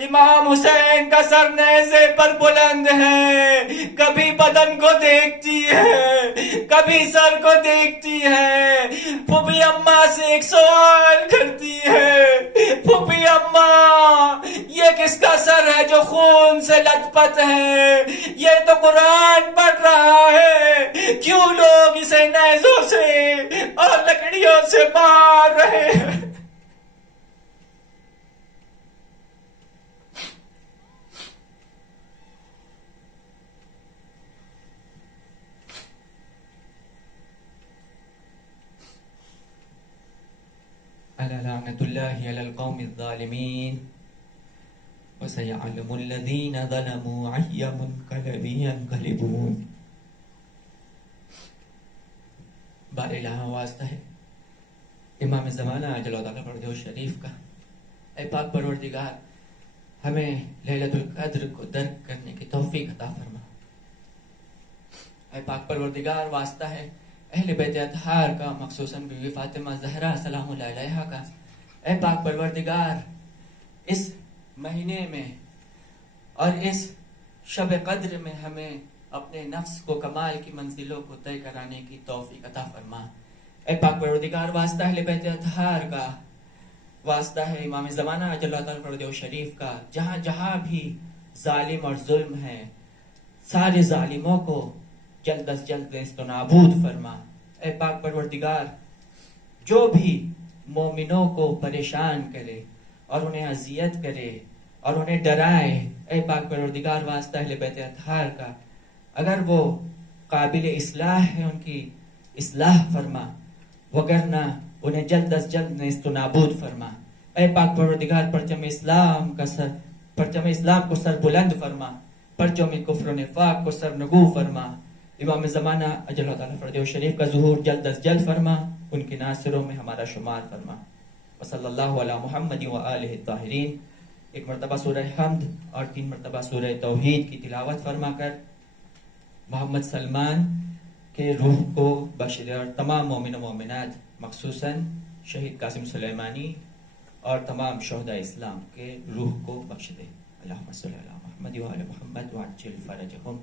امام حسین کا سر نیزے پر بلند ہے. کبھی بدن کو دیکھتی ہے, کبھی سر کو دیکھتی ہے. پھوپھی اماں سے ایک سوال کرتی ہے, پھوپھی اماں یہ کس کا سر ہے جو خون سے لت پت ہے؟ یہ تو قرآن پڑھ رہا ہے, کیوں لوگ اسے نیزوں سے اور لکڑیوں سے مار رہے ہیں؟ لعنت اللہ علی القوم الظالمین وسيعلم الذين ظلموا أي منقلب ينقلبون. بار الہ واسطہ ہے امام زمانہ اجل و تعالیٰ پردیو شریف کا, اے پاک پروردگار ہمیں لیلۃ القدر کو درک کرنے کی توفیق عطا فرما. اے پاک پروردگار واسطہ ہے اہل بیت اطہار کا, مخصوصاً بیوی فاطمہ زہرا سلام اللہ علیہا کا. اے پاک پروردگار اس مہینے میں اور اس شب قدر میں ہمیں اپنے نفس کو کمال کی منزلوں کو طے کرانے کی توفیق عطا فرما. اے پاک پروردگار واسطہ اہل بیت اطہار کا, واسطہ ہے امام زمانہ اجل اللہ تعالیٰ فردیو شریف کا, جہاں جہاں بھی ظالم اور ظلم ہے سارے ظالموں کو جلد از جلد نیست و نابود فرما. اے پاک پروردگار جو بھی مومنوں کو پریشان کرے اور انہیں اذیت کرے اور انہیں ڈرائے, اے پاک پروردگار واسطہ اہل بیت اطہار کا, اگر وہ قابل اصلاح ہے ان کی اصلاح فرما, وگرنہ انہیں جلد از جلد نیست و نابود فرما. اے پاک پروردگار پرچم اسلام کو سر بلند فرما, پرچم کفر و نفاق کو سر نگو فرما. امام زمانہ اجل اللہ تعالیٰ فردیو شریف کا ظہور جلد از جلد فرما, ان کے ناصروں میں ہمارا شمار فرما. وصلی اللہ علی محمد و آلہ الطاہرین. ایک مرتبہ سورہ حمد اور 3 مرتبہ سورہ توحید کی تلاوت فرما کر محمد سلمان کے روح کو بخشے اور تمام مومن و مومنات, مخصوصاً شہید قاسم سلیمانی اور تمام شہداء اسلام کے روح کو بخش دے. اللهم صل علی محمد وعلی محمد وعجل فرجهم.